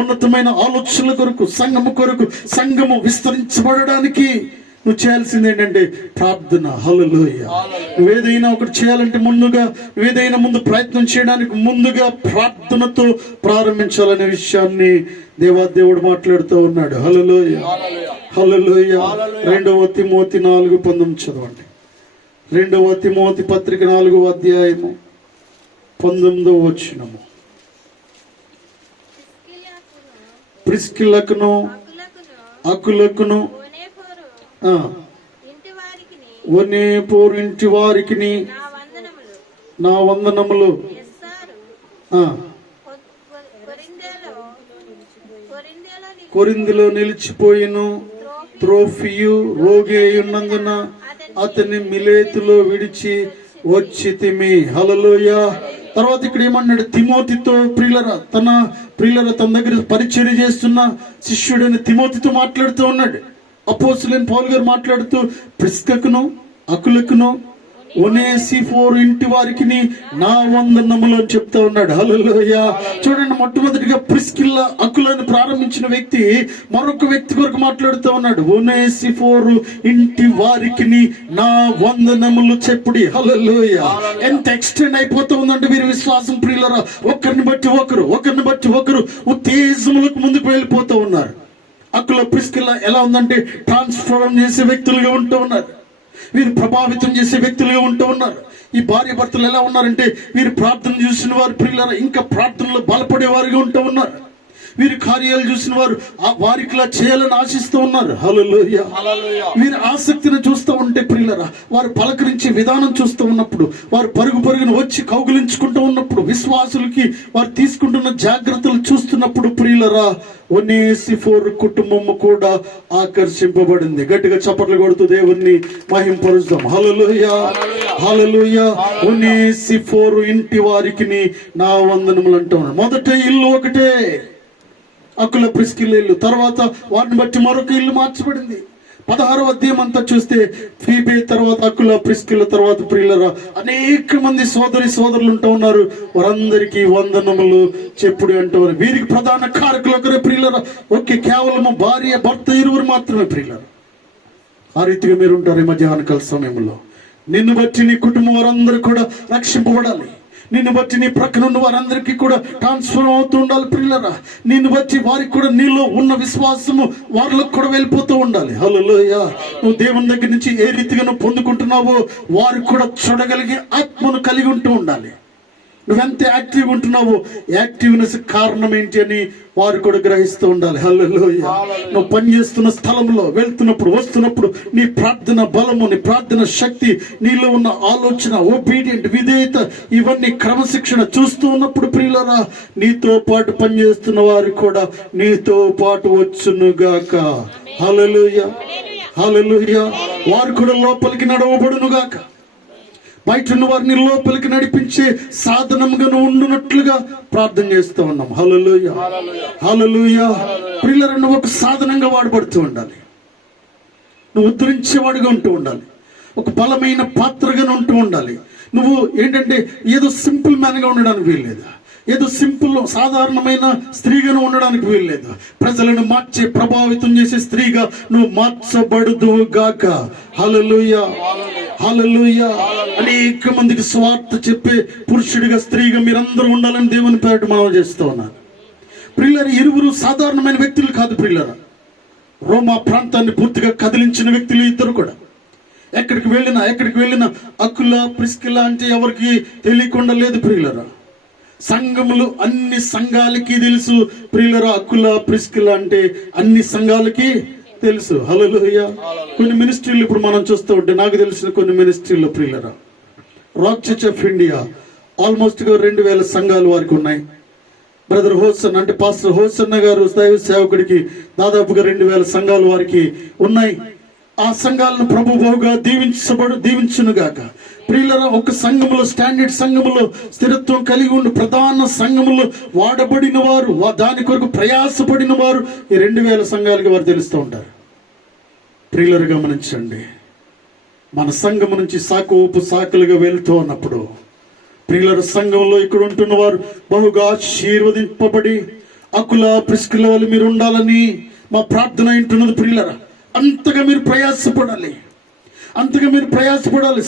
ఉన్నతమైన ఆలోచనల కొరకు, సంఘము విస్తరించబడడానికి నువ్వు చేయాల్సింది ఏంటంటే ప్రార్థన. హల్లెలూయా. నువ్వేదైనా ఒకటి చేయాలంటే ముందు ప్రయత్నం చేయడానికి ముందుగా ప్రార్థనతో ప్రారంభించాలనే విషయాన్ని దేవుడు మాట్లాడుతూ ఉన్నాడు. హల్లెలూయా, హల్లెలూయా. 2వ తిమోతి 4:19 చదవండి. 2వ తిమోతి పత్రిక 4వ అధ్యాయము 19వ వచనము. ప్రిస్కిల్లకును అకులకును ఒనేఫోరు ఇంటి వారికి నా వందనములు. కొరింథీలో నిలిచిపోయిను త్రోఫియు రోగి అయ్యున్నందున అతన్ని మిలేతులో విడిచి వచ్చితిమి. హల్లెలూయా. తర్వాత ఇక్కడ ఏమన్నాడు, తిమోతితో ప్రియులరా తన దగ్గర పరిచర్య చేస్తున్న శిష్యుడైన తిమోతితో మాట్లాడుతూ ఉన్నాడు. అపోస్తలుడైన పౌలు గారు మాట్లాడుతూ ప్రిస్కకును అకులకును ఒనేసిఫోరు ఇంటి వారికి నా వందనములు అని చెప్తా ఉన్నాడు. హల్లెలూయా. చూడండి, మొట్టమొదటిగా ప్రిస్కిల్లా అకులను ప్రారంభించిన వ్యక్తి మరొక వ్యక్తి కొరకు మాట్లాడుతూ ఉన్నాడు. ఒనేసిఫోరు ఇంటి వారికి నా వందనములు చెప్పుడి. హల్లెలూయా. ఎంత ఎక్స్టెండ్ అయిపోతూ ఉందంటే వీరి విశ్వాసం ప్రియులరా, ఒకరిని బట్టి ఒకరు ఉత్తేజములకు ముందుకు వెళ్ళిపోతూ ఉన్నారు. అకుల ప్రిస్కిల్లా ఎలా ఉందంటే ట్రాన్స్ఫార్మ్ చేసే వ్యక్తులుగా ఉంటూ ఉన్నారు. వీరు ప్రభావితం చేసే వ్యక్తులుగా ఉంటూ ఉన్నారు. ఈ భార్య భర్తలు ఎలా ఉన్నారంటే వీరు ప్రార్థన చూసిన వారు ప్రియులారా ఇంకా ప్రార్థనలో బలపడే వారిగా ఉంటూ ఉన్నారు. వీరి కార్యాలు చూసిన వారు వారికిలా చేయాలని ఆశిస్తూ ఉన్నారు. హల్లెలూయా. వీరి ఆసక్తిని చూస్తూ ఉంటే ప్రియులరా, వారు పలకరించే విధానం చూస్తూ ఉన్నప్పుడు, వారు పరుగున వచ్చి కౌగిలించుకుంటూ ఉన్నప్పుడు, విశ్వాసులకి వారు తీసుకుంటున్న జాగ్రత్తలు చూస్తున్నప్పుడు ప్రియులరా, ఒనేసిఫోరు కుటుంబము కూడా ఆకర్షింపబడింది. గట్టిగా చప్పట్లు కొడుతూ దేవుణ్ణి మహింపరుస్తాం. హల్లెలూయా, హల్లెలూయా. ఒనేసిఫోరు ఇంటి వారికి నా వందనములు అంటూ ఉన్నాడు. మొదట ఇల్లు ఒకటే, అకుల ప్రిస్కిల్ల ఇల్లు. తర్వాత వారిని బట్టి మరొక ఇల్లు మార్చబడింది. 16వ అధ్యాయం అంతా చూస్తే ఫీబే తర్వాత అకుల ప్రిస్కిల్ల తర్వాత ప్రియులరా అనేక మంది సోదరులు ఉంటూ ఉన్నారు. వారందరికీ వందనములు చెప్పుడు అంటూ ఉన్నారు. వీరికి ప్రధాన కారకులు ఒకరే ప్రియులరా. ఓకే, కేవలం భార్య భర్త ఇరువురు మాత్రమే ప్రియులరా. ఆ రీతిగా మీరు ఉంటారు. ఈ మధ్యాహ్న కాల సమయంలో నిన్ను బట్టి నీ కుటుంబం వారందరూ కూడా రక్షింపబడాలి. నిన్ను బట్టి నీ ప్రక్కన ఉన్న వారందరికీ కూడా ట్రాన్స్ఫర్ అవుతూ ఉండాలి ప్రియులరా. నిన్ను బట్టి వారికి కూడా నీలో ఉన్న విశ్వాసము వారిలోకి కూడా వెళ్ళిపోతూ ఉండాలి. హల్లెలూయా. నువ్వు దేవుని దగ్గర నుంచి ఏ రీతిగా నువ్వు పొందుకుంటున్నావో వారికి కూడా చూడగలిగే ఆత్మను కలిగి ఉంటూ ఉండాలి. నువ్వెంత యాక్టివ్గా ఉంటున్నావో యాక్టివ్నెస్ కారణం ఏంటి అని వారు కూడా గ్రహిస్తూ ఉండాలి. హల్లెలూయా. నువ్వు పనిచేస్తున్న స్థలంలో వెళ్తున్నప్పుడు వస్తున్నప్పుడు నీ ప్రార్థన బలము, నీ ప్రార్థన శక్తి, నీలో ఉన్న ఆలోచన, ఒబీడియంట్, విధేయత, ఇవన్నీ క్రమశిక్షణ చూస్తూ ఉన్నప్పుడు ప్రియులరా, నీతో పాటు పనిచేస్తున్న వారు కూడా నీతో పాటు వచ్చునుగాక. హల్లెలూయా, హల్లెలూయా. వారు కూడా లోపలికి నడవబడునుగాక. బయట ఉన్న వారిని లోపలికి నడిపించే సాధనంగా ఉండునట్లుగా ప్రార్థన చేస్తూ ఉన్నాం. హల్లెలూయా, హల్లెలూయా. ప్రియులారా, నువ్వు ఒక సాధనంగా వాడబడుతూ ఉండాలి. నువ్వు ఉద్ధరించేవాడిగా ఉంటూ ఉండాలి. ఒక బలమైన పాత్రగా ఉంటూ ఉండాలి. నువ్వు ఏంటంటే ఏదో సింపుల్ మ్యాన్గా ఉండడానికి వీల్లేదు. ఏదో సింపుల్ సాధారణమైన స్త్రీగా ఉండడానికి వీల్లేదు. ప్రజలను మార్చే, ప్రభావితం చేసే స్త్రీగా నువ్వు మార్చబడుదువు గాక. హల్లెలూయా, హల్లెలూయా. అనేక మందికి స్వార్థ చెప్పే పురుషుడిగా, స్త్రీగా మీరందరూ ఉండాలని దేవుని పేరిట మనం చేస్తూ ఉన్నాను. ప్రియులారా, ఇరువురు సాధారణమైన వ్యక్తులు కాదు ప్రియులారా. రోమా ప్రాంతాన్ని పూర్తిగా కదిలించిన వ్యక్తులు ఇద్దరు కూడా. ఎక్కడికి వెళ్ళినా అకుల ప్రిస్కిల్లా అంటే ఎవరికి తెలియకుండా లేదు ప్రియులారా. సంఘములు అన్ని సంఘాలకి తెలుసు ప్రియులరా. అకుల ప్రిస్కిల్లా అంటే అన్ని సంఘాలకి తెలుసు. హల్లెలూయా. కొన్ని మినిస్ట్రీలు ఇప్పుడు మనం చూస్తూ ఉంటే, నాకు తెలిసిన కొన్ని మినిస్ట్రీలు ప్రియులరా, rock church of India almost 2000 సంఘాలు వారికి ఉన్నాయి. బ్రదర్ హోసన్ అంటే పాస్టర్ హోసన్న గారు దైవ సేవకుడికి దాదాపుగా 2000 సంఘాలు వారికి ఉన్నాయి. ఆ సంఘాలను ప్రభు బహుగా దీవించునుగాక. ప్రియులరా, ఒక సంఘములో, స్టాండర్డ్ సంఘములో స్థిరత్వం కలిగి ఉండి ప్రధాన సంఘములో వాడబడిన వారు, దాని కొరకు ప్రయాసపడిన వారు ఈ 2000 సంఘాలకి వారు తెలుస్తూ ఉంటారు. ప్రియులరు గమనించండి, మన సంఘము నుంచి శాఖలుగా వెళ్తూ ఉన్నప్పుడు ప్రియులర సంఘంలో ఇక్కడ ఉంటున్న వారు బహుగా ఆశీర్వదింపబడి అకుల ప్రిస్కిల్ల వాళ్ళు మీరు ఉండాలని మా ప్రార్థన ఇంటున్నది. ప్రియులరా, అంతగా మీరు ప్రయాసపడాలి.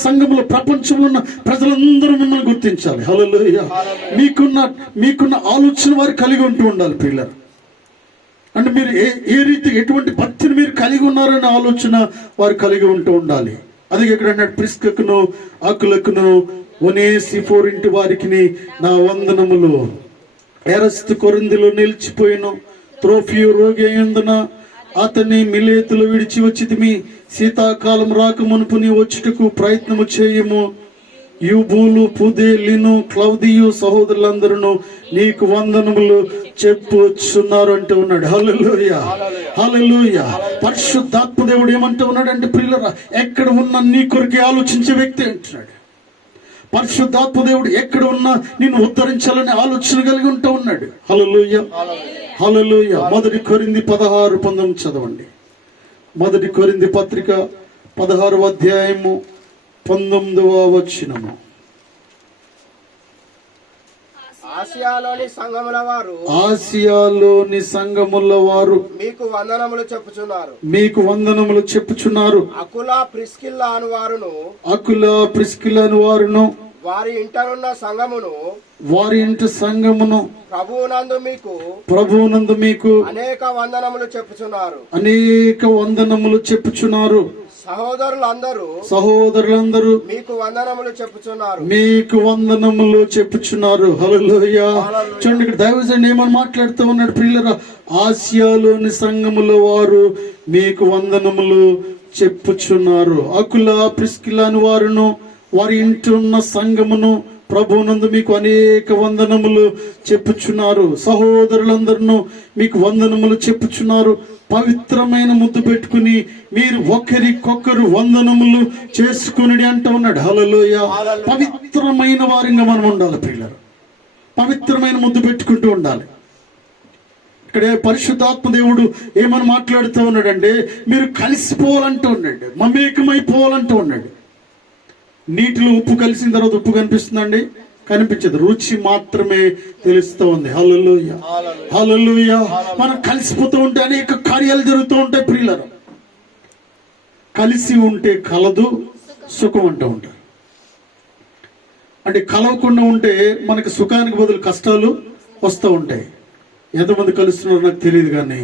సంఘంలో, ప్రపంచంలో ఉన్న ప్రజలందరూ మిమ్మల్ని గుర్తించాలి. హల్లెలూయా. మీకున్న ఆలోచన వారు కలిగి ఉంటూ ఉండాలి ప్రియులారా. అంటే మీరు ఏ రీతి, ఎటువంటి భక్తిని మీరు కలిగి ఉన్నారనే ఆలోచన వారు కలిగి ఉంటూ ఉండాలి. అది ఇక్కడ అన్నాడు, ప్రిస్కిల్లాకును అకులకును ఒనేసిఫోరు ఇంటి వారికి నా వందనములు. ఎరస్తు కొరింథీలో నిలిచిపోయిన త్రోఫియు రోగి అయ్యుందున అతన్ని మిలేతులు విడిచి వచ్చితిమి. శీతాకాలం రాక మునుపు నీ వచ్చుటకు ప్రయత్నము చేయము. యూబూలు, పుదేలిను, క్లౌదియు సహోదరులందరూ నీకు వందనములు చెప్పుచున్నారు అంటూ ఉన్నాడు. హల్లెలూయా, హల్లెలూయా. పరిశుద్ధాత్మ దేవుడు ఏమంటూ ఉన్నాడు అంటే ప్రియులరా, ఎక్కడ ఉన్నా నీ కొరకే ఆలోచించే వ్యక్తి అంటున్నాడు. పరిశుద్ధాత్మ దేవుడు ఎక్కడ ఉన్నా నిన్ను ఉద్ధరించాలని ఆలోచన కలిగి ఉంటూ ఉన్నాడు. హల్లెలూయా, హల్లెలూయా. 1 కొరింథీ 16:19 చదవండి. 1 కొరింథీ పత్రిక 16వ అధ్యాయము 19వ వచనము. ఆసియాలోని సంఘముల వారు మీకు వందనములు చెప్పుచున్నారు. అకుల ప్రిస్కిల్ల అను వారును వారి ఇంట సంఘమును ప్రభువునందు మీకు అనేక వందనములు చెప్పుచున్నారు. సహోదరులందరూ మీకు వందనములు చెప్పుచున్నారు. హల్లెలూయా. చూడండి, ఇక్కడ దైవజనుడు ఏమని మాట్లాడుతూ ఉన్నాడు ప్రియులారా? ఆసియాలోని సంఘముల వారు మీకు వందనములు చెప్పుచున్నారు. అకుల ప్రిస్కిల్ల అను వారును వారి ఇంటున్న సంఘమును ప్రభువునందు మీకు అనేక వందనములు చెప్పుచున్నారు. సహోదరులందరూ మీకు వందనములు చెప్పుచున్నారు. పవిత్రమైన ముద్దు పెట్టుకుని మీరు ఒకరికొకరు వందనములు చేసుకుని అంటూ ఉన్నాడు. హల్లెలూయా. పవిత్రమైన వారిగా మనం ఉండాలి పిల్లలు. పవిత్రమైన ముద్దు పెట్టుకుంటూ ఉండాలి. ఇక్కడే పరిశుద్ధాత్మ దేవుడు ఏమని మాట్లాడుతూ ఉన్నాడంటే, మీరు కలిసిపోవాలంటూ ఉన్నాడు, మమేకమైపోవాలంటూ ఉన్నాడు. నీటిలో ఉప్పు కలిసిన తర్వాత ఉప్పు కనిపిస్తుందండి? కనిపించదు, రుచి మాత్రమే తెలుస్తూ ఉంది. హల్లెలూయా, హల్లెలూయా. మనం కలిసిపోతూ ఉంటే అనేక కార్యాలు జరుగుతూ ఉంటాయి ప్రియులారా. కలిసి ఉంటే కలదు సుఖం అంటూ ఉంటారు. అంటే కలవకుండా ఉంటే మనకు సుఖానికి బదులు కష్టాలు వస్తూ ఉంటాయి. ఎంతమంది కలుస్తున్నారో నాకు తెలియదు, కానీ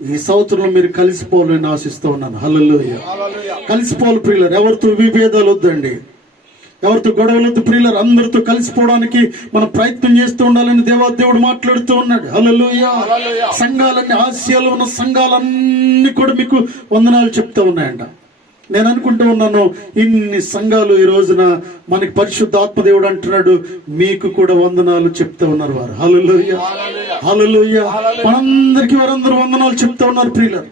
ఈ సంవత్సరంలో మీరు కలిసిపోవాలని ఆశిస్తూ ఉన్నాను. హల్లెలూయా. కలిసిపోవాలి ప్రియులారు. ఎవరితో విభేదాలు వద్దండి, ఎవరితో గొడవలు వద్దు ప్రియులారు. అందరితో కలిసిపోవడానికి మనం ప్రయత్నం చేస్తూ ఉండాలని దేవుడు మాట్లాడుతూ ఉన్నాడు. హల్లెలూయా. సంఘాలన్నీ, ఆసియాలో ఉన్న సంఘాలన్నీ కూడా మీకు వందనాలు చెప్తూ ఉన్నాయంట. నేను అనుకుంటూ ఉన్నాను, ఇన్ని సంఘాలు ఈ రోజున మనకి పరిశుద్ధాత్మ దేవుడు అంటున్నాడు, మీకు కూడా వందనాలు చెప్తూ ఉన్నారు వారు. హల్లెలూయా, హల్లెలూయా. మనందరికీ వారందరూ వందనాలు చెప్తూ ఉన్నారు ప్రియులారు.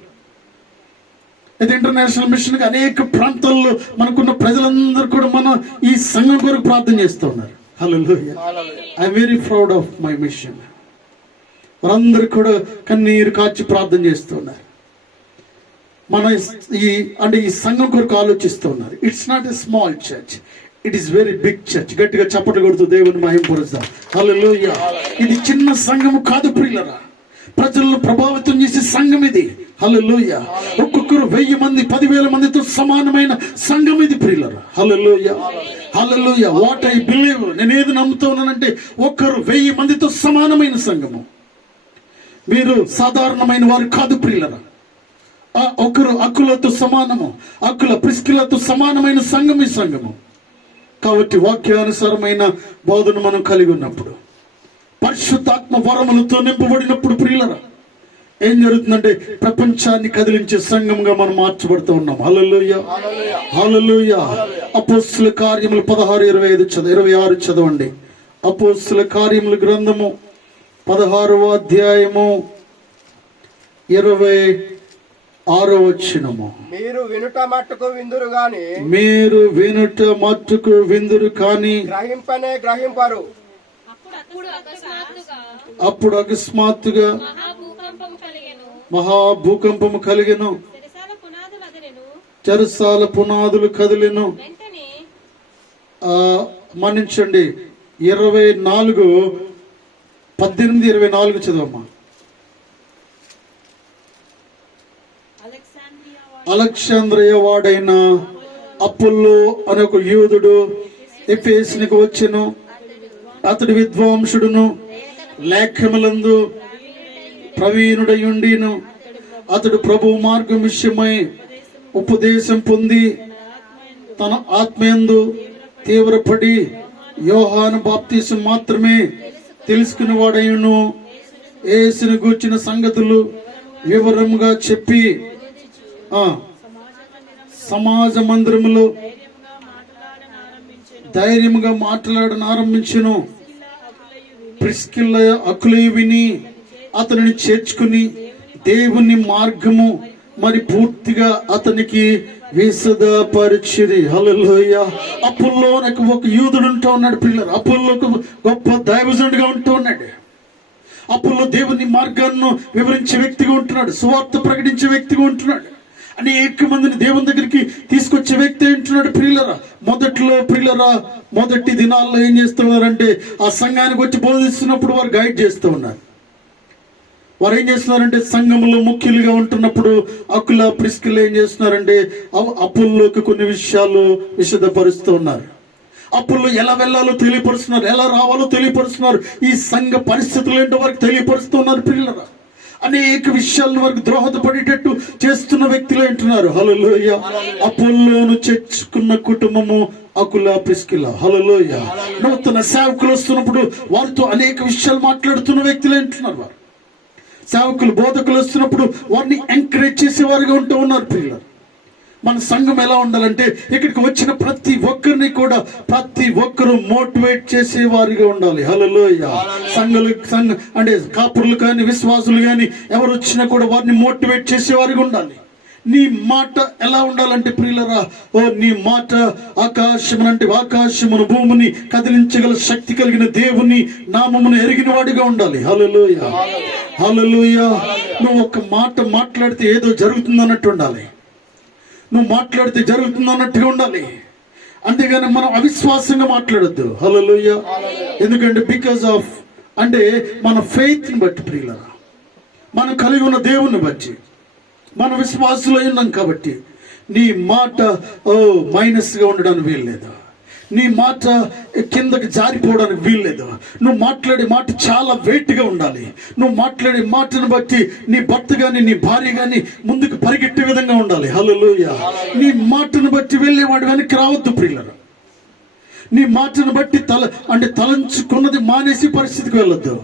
అయితే ఇంటర్నేషనల్ మిషన్ కి అనేక ప్రాంతాల్లో మనకున్న ప్రజలందరూ కూడా మన ఈ సంఘం కొరకు ప్రార్థన చేస్తూ ఉన్నారు. Hallelujah. I'm very proud of my mission. వారందరూ కూడా కన్నీరు కాచి ప్రార్థన చేస్తూ ఉన్నారు. మన ఈ సంఘం కొరకు ఆలోచిస్తూ ఉన్నారు. It's not a small church, it is very big church. గట్టిగా చప్పట్లు కొడుతూ దేవుని మహిమపరుస్తాం. హల్లెలూయా. ఇది చిన్న సంఘము కాదు ప్రియులారా, ప్రజలను ప్రభావితం చేసే సంఘం ఇది. హల్లెలూయా. ఒక్కొక్కరు 1000 మంది 10,000 మందితో సమానమైన సంఘం ఇది ప్రియులారా. హల్లెలూయా, హల్లెలూయా. వాట్ ఐ బిలీవ్, నేను ఏది నమ్ముతూ ఉన్నానంటే, ఒక్కరు 1000 మందితో సమానమైన సంఘము. మీరు సాధారణమైన వారు కాదు ప్రియులారా. ఒకరు అకులతో సమానము, అకుల ప్రిస్కిల్లతో సమానమైన సంఘం ఈ సంఘము. కాబట్టి వాక్యానుసారమైన బోధన మనం కలిగి ఉన్నప్పుడు, పరిశుద్ధాత్మ వరములతో నింపబడినప్పుడు ప్రియులరా, ఏం జరుగుతుందంటే ప్రపంచాన్ని కదిలించే సంఘంగా మనం మార్చబడుతూ ఉన్నాం. హల్లెలూయా, హల్లెలూయా. అపోస్తుల కార్యములు 16-25 చదవండి. అపోస్తుల కార్యముల గ్రంథము 16వ అధ్యాయము 26వ వచనము. మీరు వినుట మట్టుకు విందురు కానీ గ్రహింపరు. అప్పుడు అకస్మాత్తుగా మహాభూకంపము కలిగెను, చెరసాల పునాదులు కదిలెను. మన్నించండి, 18-24 చదవమ్మా. అలెగ్జాంద్రియ వాడైన అపోల్లో అనే ఒక యూదుడు ఎఫెసునకు వచ్చెను. అతడు విద్వాంసుడును, లేఖములందు ప్రవీణుడయుండిను. అతడు ప్రభు మార్గం విషయమై ఉపదేశం పొంది తన ఆత్మయందు తీవ్రపడి యోహాను బాప్తీసం మాత్రమే తెలుసుకుని వాడయును. యేసును గూర్చిన సంగతులు వివరంగా చెప్పి సమాజ మందిరములో ధైర్యముగా మాట్లాడనారంభించెను. ప్రిస్కిల్ల అకులయు విని అతనిని చేర్చుకుని దేవుని మార్గము మరి పూర్తిగా అతనికి విశదపరిచిరి. హల్లెలూయా. అపోల్లో ఒక యూదుడు ఉంటూ ఉన్నాడు పిల్లలు. అపోల్లో గొప్ప దైవజనుడిగా ఉంటూ ఉన్నాడు. అపోల్లో దేవుని మార్గాన్ని వివరించే వ్యక్తిగా ఉంటున్నాడు, సువార్త ప్రకటించే వ్యక్తిగా ఉంటున్నాడు, అనేక మందిని దేవుని దగ్గరికి తీసుకొచ్చే వ్యక్తి ఉంటున్నాడు ప్రియులరా. మొదటి దినాల్లో ఏం చేస్తున్నారంటే ఆ సంఘానికి వచ్చి బోధిస్తున్నప్పుడు వారు గైడ్ చేస్తూ ఉన్నారు. వారు ఏం చేస్తున్నారంటే సంఘంలో ముఖ్యులుగా ఉంటున్నప్పుడు అకుల ప్రిస్కిల్ ఏం చేస్తున్నారంటే అప్పుల్లోకి కొన్ని విషయాలు విశదపరుస్తూ ఉన్నారు. అప్పుల్లో ఎలా వెళ్ళాలో తెలియపరుస్తున్నారు, ఎలా రావాలో తెలియపరుస్తున్నారు, ఈ సంఘ పరిస్థితులు ఏంటో వారికి తెలియపరుస్తున్నారు. పిల్లరా, అనేక విషయాలను వారికి దోహదపడేటట్టు చేస్తున్న వ్యక్తులు అంటున్నారు. హల్లెలూయా. అపోల్లోను చేర్చుకున్న కుటుంబము అకుల ప్రిస్కిల. హల్లెలూయా. నూతన సేవకులు వస్తున్నప్పుడు వారితో అనేక విషయాలు మాట్లాడుతున్న వ్యక్తులు అంటున్నారు. వారు సేవకులు బోధకులు వస్తున్నప్పుడు వారిని ఎంకరేజ్ చేసేవారుగా ఉంటూ ఉన్నారు. పిల్లలు, మన సంఘం ఎలా ఉండాలంటే ఇక్కడికి వచ్చిన ప్రతి ఒక్కరిని కూడా ప్రతి ఒక్కరు మోటివేట్ చేసేవారిగా ఉండాలి. హల్లెలూయా. సంఘ అంటే కాపురులు కానీ విశ్వాసులు కానీ ఎవరు వచ్చినా కూడా వారిని మోటివేట్ చేసేవారిగా ఉండాలి. నీ మాట ఎలా ఉండాలంటే ప్రియులరా, నీ మాట ఆకాశమును భూమిని కదిలించగల శక్తి కలిగిన దేవుని నామమును ఎరిగిన వాడిగా ఉండాలి. హల్లెలూయా. హల్లెలూయా. నువ్వు ఒక మాట మాట్లాడితే ఏదో జరుగుతుంది అన్నట్టు ఉండాలి. నువ్వు మాట్లాడితే జరుగుతుంది అన్నట్టుగా ఉండాలి. అంతేగాని మనం అవిశ్వాసంగా మాట్లాడొద్దు. హల్లెలూయా. ఎందుకంటే బికాజ్ ఆఫ్ అంటే మన ఫెయిత్ని బట్టి ప్రియులరా, మనం కలిగి ఉన్న దేవుని బట్టి మన విశ్వాసులు ఉన్నాం కాబట్టి నీ మాట మైనస్గా ఉండడానికి వీల్లేదు. నీ మాట కిందకి జారిపోవడానికి వీల్లేదు. నువ్వు మాట్లాడే మాట చాలా వెయిట్గా ఉండాలి. నువ్వు మాట్లాడే మాటను బట్టి నీ భర్త కానీ నీ భార్య కానీ ముందుకు పరిగెట్టే విధంగా ఉండాలి. హల్లెలూయా. నీ మాటను బట్టి వెళ్ళేవాడు వెనక్కి రావద్దు ప్రియులరు. నీ మాటను బట్టి తలంచుకున్నది మానేసి పరిస్థితికి వెళ్ళొద్దు.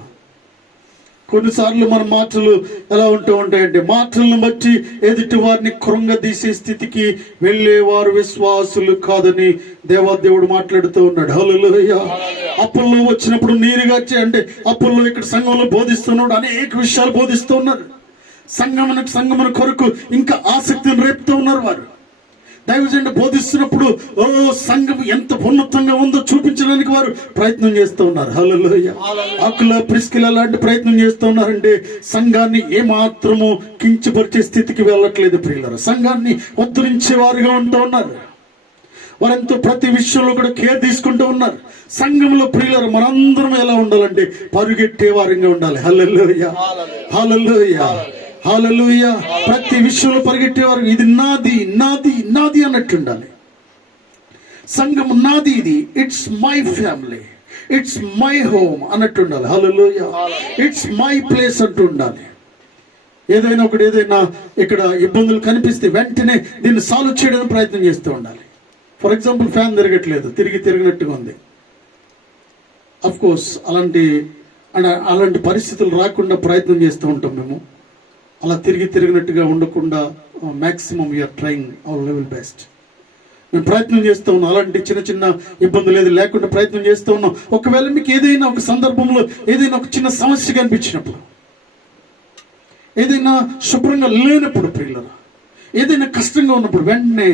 కొన్నిసార్లు మన మాటలు ఎలా ఉంటూ ఉంటాయంటే మాటలను బట్టి ఎదుటి వారిని కృంగదీసే స్థితికి వెళ్ళేవారు విశ్వాసులు కాదని దేవాదేవుడు మాట్లాడుతూ ఉన్నాడు. హల్లెలూయా. అప్పుల్లో వచ్చినప్పుడు నీరుగా అంటే అప్పుల్లో ఇక్కడ సంఘంలో బోధిస్తున్నాడు, అనేక విషయాలు బోధిస్తూ ఉన్నారు. సంఘమున కొరకు ఇంకా ఆసక్తిని రేపుతూ ఉన్నారు. వారు దైవజనుడు బోధిస్తున్నప్పుడు సంఘం ఎంత ఉన్నతంగా ఉందో చూపించడానికి వారు ప్రయత్నం చేస్తూ ఉన్నారు. హల్లెలూయా. అకుల ప్రిస్కిల లాంటి ప్రయత్నం చేస్తూ ఉన్నారంటే సంఘాన్ని ఏమాత్రము కించపరిచే స్థితికి వెళ్ళట్లేదు ప్రియులారా. సంఘాన్ని ఉద్ధరించే వారుగా ఉంటూ ఉన్నారు. వారెంతో ప్రతి విషయంలో కూడా కేర్ తీసుకుంటూ ఉన్నారు. సంఘంలో ప్రియులారా, మనందరం ఎలా ఉండాలంటే పరుగెట్టే వారంగా ఉండాలి. హల్లెలూయా. హల్లెలూయా. హల్లెలూయా. ప్రతి విషయంలో పరిగెట్టేవారు ఇది నాది నాది నాది అన్నట్టు ఉండాలి. సంఘం నాది, ఇది it's my family, it's my home అన్నట్టు ఉండాలి. హల్లెలూయా. ఇట్స్ మై ప్లేస్ అంటూ ఉండాలి. ఏదైనా ఇక్కడ ఇబ్బందులు కనిపిస్తే వెంటనే దీన్ని సాల్వ్ చేయడానికి ప్రయత్నం చేస్తూ ఉండాలి. ఫర్ ఎగ్జాంపుల్ ఫ్యాన్ తిరగట్లేదు, తిరిగినట్టుగా ఉంది. అఫ్ కోర్స్ అలాంటి పరిస్థితులు రాకుండా ప్రయత్నం చేస్తూ ఉంటాం. మేము అలా తిరిగినట్టుగా ఉండకుండా maximum we're trying our level best. మేము ప్రయత్నం చేస్తూ ఉన్నాం. అలాంటి చిన్న చిన్న ఇబ్బందులు ఏది లేకుండా ప్రయత్నం చేస్తూ ఉన్నాం. ఒకవేళ మీకు ఏదైనా ఒక సందర్భంలో ఏదైనా ఒక చిన్న సమస్య కనిపించినప్పుడు, ఏదైనా శుభ్రంగా లేనప్పుడు ప్రియులరా, ఏదైనా కష్టంగా ఉన్నప్పుడు వెంటనే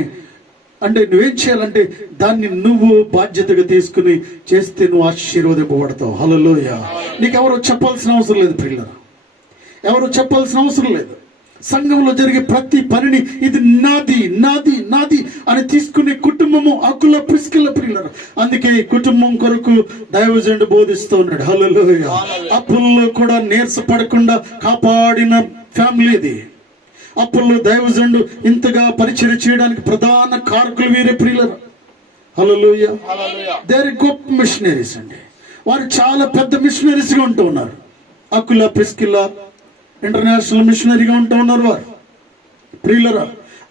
నువ్వేం చేయాలంటే దాన్ని నువ్వు బాధ్యతగా తీసుకుని చేస్తే నువ్వు ఆశీర్వదింపబడతావు. హల్లెలూయా. నీకెవరో చెప్పాల్సిన అవసరం లేదు ప్రియులరా, ఎవరు చెప్పాల్సిన అవసరం లేదు. సంఘంలో జరిగే ప్రతి పనిని ఇది నాది నాది నాది అని తీసుకునే కుటుంబము అకుల ప్రిస్కిల ప్రియులరు. అందుకే ఈ కుటుంబం కొరకు దైవజనుడు బోధిస్తూ ఉన్నాడు. హల్లెలూయా. అప్పుల్లో కూడా నీరసపడకుండా కాపాడిన ఫ్యామిలీ ఇది. అప్పుల్లో దైవజనుడు ఇంతగా పరిచయం చేయడానికి ప్రధాన కారకులు వీరే ప్రియులరు. హల్లెలూయా. దే ఆర్ గొప్ప మిషనరీస్ అండి. వారు చాలా పెద్ద మిషనరీస్గా ఉంటూ ఉన్నారు. అకుల ప్రిస్కిల ఇంటర్నేషనల్ మిషనరీగా ఉంటూ ఉన్నారు. వారు ప్రియులరా,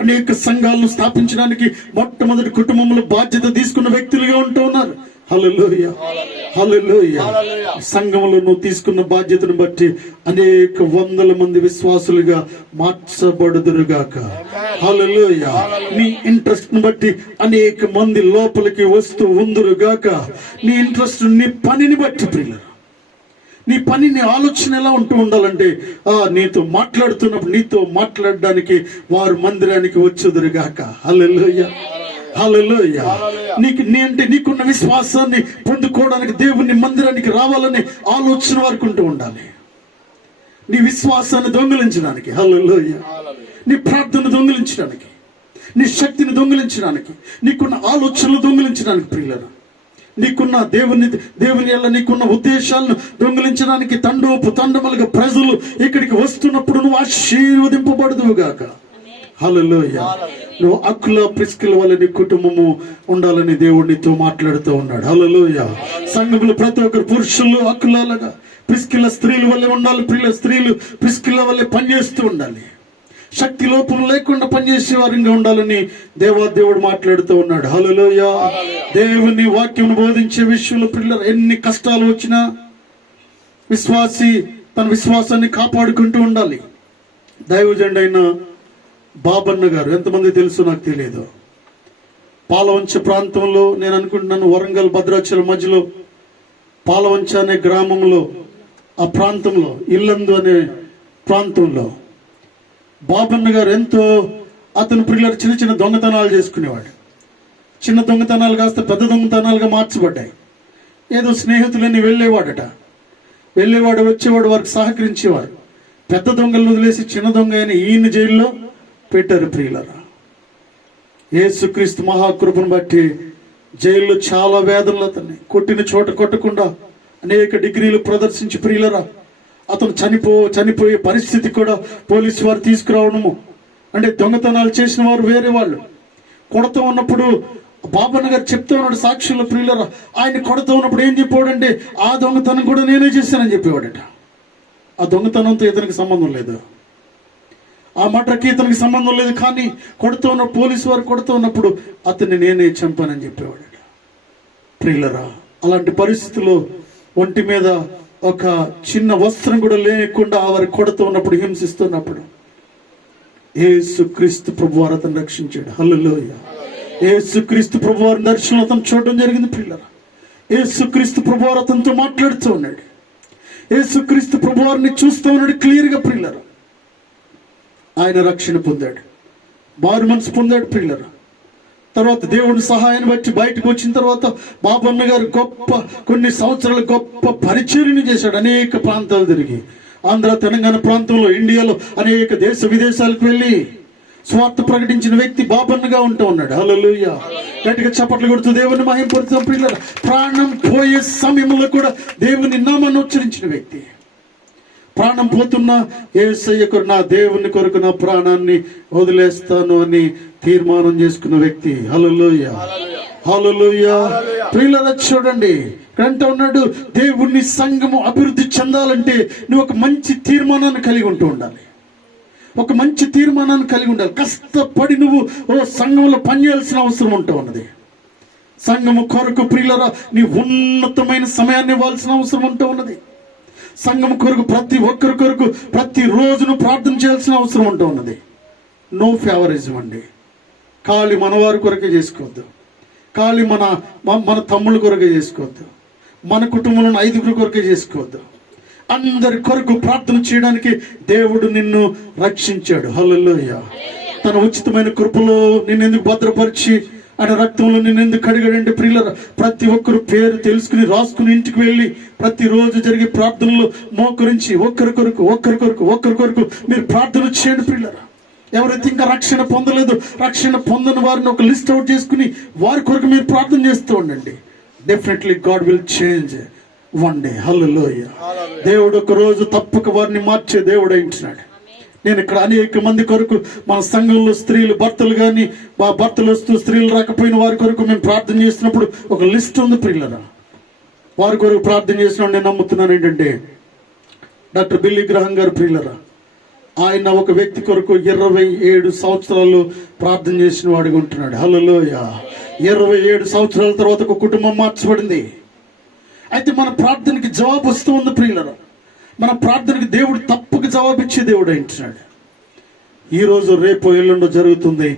అనేక సంఘాలను స్థాపించడానికి మొట్టమొదటి కుటుంబంలో బాధ్యత తీసుకున్న వ్యక్తులుగా ఉంటూ ఉన్నారు. హల్లెలూయా. హల్లెలూయా. సంఘంలో నువ్వు తీసుకున్న బాధ్యతను బట్టి అనేక వందల మంది విశ్వాసులుగా మార్చబడుదురుగాక. హల్లెలూయా. నీ ఇంట్రెస్ట్ ను బట్టి అనేక మంది లోపలికి వస్తూ ఉందురుగాక. నీ ఇంట్రెస్ట్, నీ పనిని బట్టి ప్రియులరా, నీ పని, నీ ఆలోచన ఎలా ఉంటూ ఉండాలంటే నీతో మాట్లాడుతున్నప్పుడు నీతో మాట్లాడడానికి వారు మందిరానికి వచ్చుదురుగాక. హల్లెలూయా. హల్లెలూయా. నీకున్న విశ్వాసాన్ని పొందుకోవడానికి దేవుని మందిరానికి రావాలని ఆలోచన వారికి ఉంటూ ఉండాలి. నీ విశ్వాసాన్ని దొంగిలించడానికి, హల్లెలూయా, నీ ప్రార్థన దొంగిలించడానికి, నీ శక్తిని దొంగిలించడానికి, నీకున్న ఆలోచనలు దొంగిలించడానికి ప్రియులారా, నీకున్న దేవుని వల్ల నీకున్న ఉద్దేశాలను దొంగిలించడానికి తండోపతండములుగా ప్రజలు ఇక్కడికి వస్తున్నప్పుడు నువ్వు ఆశీర్వదింపబడదువుగాక. హల్లెలూయా. నువ్వు అక్కుల ప్రిస్కిల వల్ల నీ కుటుంబము ఉండాలని దేవుడు నీతో మాట్లాడుతూ ఉన్నాడు. హల్లెలూయా. సంఘములు ప్రతి ఒక్కరు పురుషులు అక్కులగా ప్రిస్కిల స్త్రీల వల్లే ఉండాలి. స్త్రీలు ప్రిస్కిల వల్లే పనిచేస్తూ ఉండాలి. శక్తి లోపం లేకుండా పనిచేసే వారంగా ఉండాలని దేవుడు మాట్లాడుతూ ఉన్నాడు. హల్లెలూయా. దేవుని వాక్యం బోధించే విషయంలో పిల్లలు ఎన్ని కష్టాలు వచ్చినా విశ్వాసి తన విశ్వాసాన్ని కాపాడుకుంటూ ఉండాలి. దైవజనుడైన బాబన్న గారు, ఎంతమంది తెలుసు నాకు తెలియదు, పాలవంచ ప్రాంతంలో, నేను అనుకుంటున్నాను వరంగల్ భద్రాచలం మధ్యలో పాలవంచ అనే గ్రామంలో, ఆ ప్రాంతంలో ఇల్లందు అనే ప్రాంతంలో బాబన్న గారు ఎంతో, అతను పిల్లలు చిన్న చిన్న దొంగతనాలు చేసుకునేవాడు. చిన్న దొంగతనాలు కాస్త పెద్ద దొంగతనాలుగా మార్చబడ్డాయి. ఏదో స్నేహితులని వెళ్ళేవాడట, వచ్చేవాడు, వారికి సహకరించేవారు. పెద్ద దొంగలను వదిలేసి చిన్న దొంగ అని ఈయన జైల్లో పెట్టారు. ప్రియులరా, యేసుక్రీస్తు మహాకృపను బట్టి జైల్లో చాలా వేదనలు, అతన్ని కొట్టిన చోట కొట్టకుండా అనేక డిగ్రీలు ప్రదర్శించి ప్రియులరా అతను చనిపోయే పరిస్థితి కూడా పోలీసు వారు తీసుకురావడము. అంటే దొంగతనాలు చేసిన వారు వేరే వాళ్ళు కొడుతూ ఉన్నప్పుడు బాబన్న గారు చెప్తూ ఉన్నాడు సాక్షుల ప్రియులరా, ఆయన కొడుతూ ఉన్నప్పుడు ఏం చెప్పాడంటే, ఆ దొంగతనం కూడా నేనే చేశానని చెప్పేవాడట. ఆ దొంగతనంతో ఇతనికి సంబంధం లేదు, ఆ మటర్కి ఇతనికి సంబంధం లేదు. కానీ కొడుతూ ఉన్న పోలీసు వారు కొడుతూ ఉన్నప్పుడు అతన్ని నేనే చంపానని చెప్పేవాడట. ప్రియులరా, అలాంటి పరిస్థితుల్లో ఒంటి మీద ఒక చిన్న వస్త్రం కూడా లేకుండా వారు కొడుతూ ఉన్నప్పుడు, హింసిస్తున్నప్పుడు యేసుక్రీస్తు ప్రభువారు అతను రక్షించాడు. హల్లెలూయా. యేసుక్రీస్తు ప్రభువారి దర్శనం అతను చూడడం జరిగింది. పిల్లరా, యేసుక్రీస్తు ప్రభువారు అతనితో మాట్లాడుతూ ఉన్నాడు. యేసుక్రీస్తు ప్రభువారిని చూస్తూ ఉన్నాడు క్లియర్గా. పిల్లరా, ఆయన రక్షణ పొందాడు, మారు మనసు పొందాడు. పిల్లరా, తర్వాత దేవుని సహాయాన్ని బట్టి బయటకు వచ్చిన తర్వాత బాబన్న గారు కొన్ని సంవత్సరాలు గొప్ప పరిచర్యను చేశాడు. అనేక ప్రాంతాలు తిరిగి, ఆంధ్ర తెలంగాణ ప్రాంతంలో, ఇండియాలో అనేక దేశ విదేశాలకు వెళ్ళి స్వార్థ ప్రకటించిన వ్యక్తి బాబన్నగా ఉంటూ ఉన్నాడు. హల్లెలూయా. గట్టిగా చప్పట్లు కొడుతూ దేవుని మహింపరుస్తాం. పిల్లలు, ప్రాణం పోయే సమయంలో కూడా దేవుని నామాన్ని ఉచ్చరించిన వ్యక్తి. ప్రాణం పోతున్నా యేసయ్య కొరకు, నా దేవుని కొరకు నా ప్రాణాన్ని వదిలేస్తాను అని తీర్మానం చేసుకున్న వ్యక్తి. హల్లెలూయా, హల్లెలూయా. ప్రియులారా చూడండి, ఇక్కడ ఉన్నాడు, దేవుని సంఘము అభివృద్ధి చెందాలంటే నువ్వు ఒక మంచి తీర్మానాన్ని కలిగి ఉంటూ ఉండాలి. ఒక మంచి తీర్మానాన్ని కలిగి ఉండాలి. కష్టపడి నువ్వు సంఘంలో పనిచేయాల్సిన అవసరం ఉంటూ ఉన్నది. సంఘము కొరకు ప్రియులారా నీ ఉన్నతమైన సమయాన్ని ఇవ్వాల్సిన అవసరం ఉంటూ ఉన్నది. సంఘం కొరకు ప్రతి ఒక్కరి కొరకు ప్రతి రోజును ప్రార్థన చేయాల్సిన అవసరం ఉంటూ ఉన్నది. నో ఫేవరిజం అండి. ఖాళీ మన వారి కొరకే చేసుకోవద్దు, ఖాళీ మన తమ్ముళ్ళ కొరకే చేసుకోవద్దు, మన కుటుంబంలో 5 కొరకే చేసుకోవద్దు. అందరి కొరకు ప్రార్థన చేయడానికి దేవుడు నిన్ను రక్షించాడు. హల్లెలూయా. తన ఉచితమైన కృపలో నిన్నెందుకు భద్రపరిచి ఆయన రక్తంలో నిన్నెందుకు కడిగాడంటే ప్రియులారా, ప్రతి ఒక్కరు పేరు తెలుసుకుని రాసుకుని ఇంటికి వెళ్ళి ప్రతిరోజు జరిగే ప్రార్థనలో మోకరించి ఒక్కరి కొరకు మీరు ప్రార్థన చేయండి. ప్రియులారా, ఎవరైతే ఇంకా రక్షణ పొందలేదు, రక్షణ పొందని వారిని ఒక లిస్ట్ అవుట్ చేసుకుని వారి కొరకు మీరు ప్రార్థన చేస్తూ ఉండండి. Definitely God will change one day. Hallelujah. దేవుడు ఒక రోజు తప్పక వారిని మార్చే దేవుడు అయింటున్నాడు. నేను ఇక్కడ అనేక మంది కొరకు మన సంఘంలో స్త్రీలు, భర్తలు కానీ భర్తలు వస్తూ స్త్రీలు రాకపోయిన వారి కొరకు మేము ప్రార్థన చేస్తున్నప్పుడు ఒక లిస్ట్ ఉంది. ప్రియులరా, వారి కొరకు ప్రార్థన చేసినప్పుడు నేను నమ్ముతున్నాను ఏంటంటే, డాక్టర్ బిల్లీ గ్రహం గారు ప్రియులరా, ఆయన ఒక వ్యక్తి కొరకు 27 సంవత్సరాలు ప్రార్థన చేసిన వాడిగా ఉంటున్నాడు. హల్లెలూయా. 27 సంవత్సరాల తర్వాత ఒక కుటుంబం మార్చబడింది. అయితే మన ప్రార్థనకి జవాబు వస్తూ ఉంది. ప్రియులరా, మన ప్రార్థనకి దేవుడు తప్పక జవాబిచ్చే దేవుడు అంటున్నాడు. ఈరోజు రేపు ఎల్లుండో జరుగుతుంది,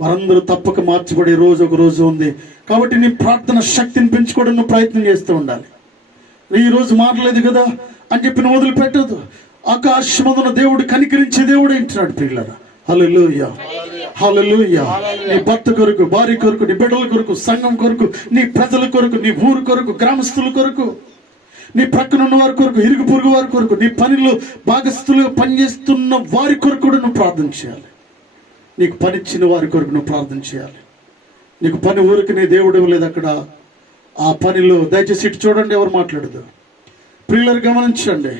వారందరూ తప్పక మార్చబడే రోజు ఒక రోజు ఉంది. కాబట్టి నీ ప్రార్థన శక్తిని పెంచుకోవడం నువ్వు ప్రయత్నం చేస్తూ ఉండాలి. ఈ రోజు మారలేదు కదా అని చెప్పి నువ్వు వదిలిపెట్టదు. ఆకాశమందున దేవుడు కనికరించే దేవుడు అంటున్నాడు. ప్రియులారా, హల్లెలూయా, హల్లెలూయా. నీ భర్త కొరకు, భార్య కొరకు, నీ బిడ్డల కొరకు, సంఘం కొరకు, నీ ప్రజల కొరకు, నీ ఊరు కొరకు, గ్రామస్తుల కొరకు, నీ ప్రక్కన ఉన్న వారి కొరకు, ఇరుగు పొరుగు వారి కొరకు, నీ పనిలో భాగస్థులుగా పనిచేస్తున్న వారి కొరకు కూడా నువ్వు ప్రార్థన చేయాలి. నీకు పనిచ్చిన వారి కొరకు నువ్వు ప్రార్థన చేయాలి. నీకు పని ఊరికి నీ దేవుడు ఇవ్వలేదు. అక్కడ ఆ పనిలో దయచేసి ఇటు చూడండి, ఎవరు మాట్లాడదు. ప్రియులారు గమనించండి.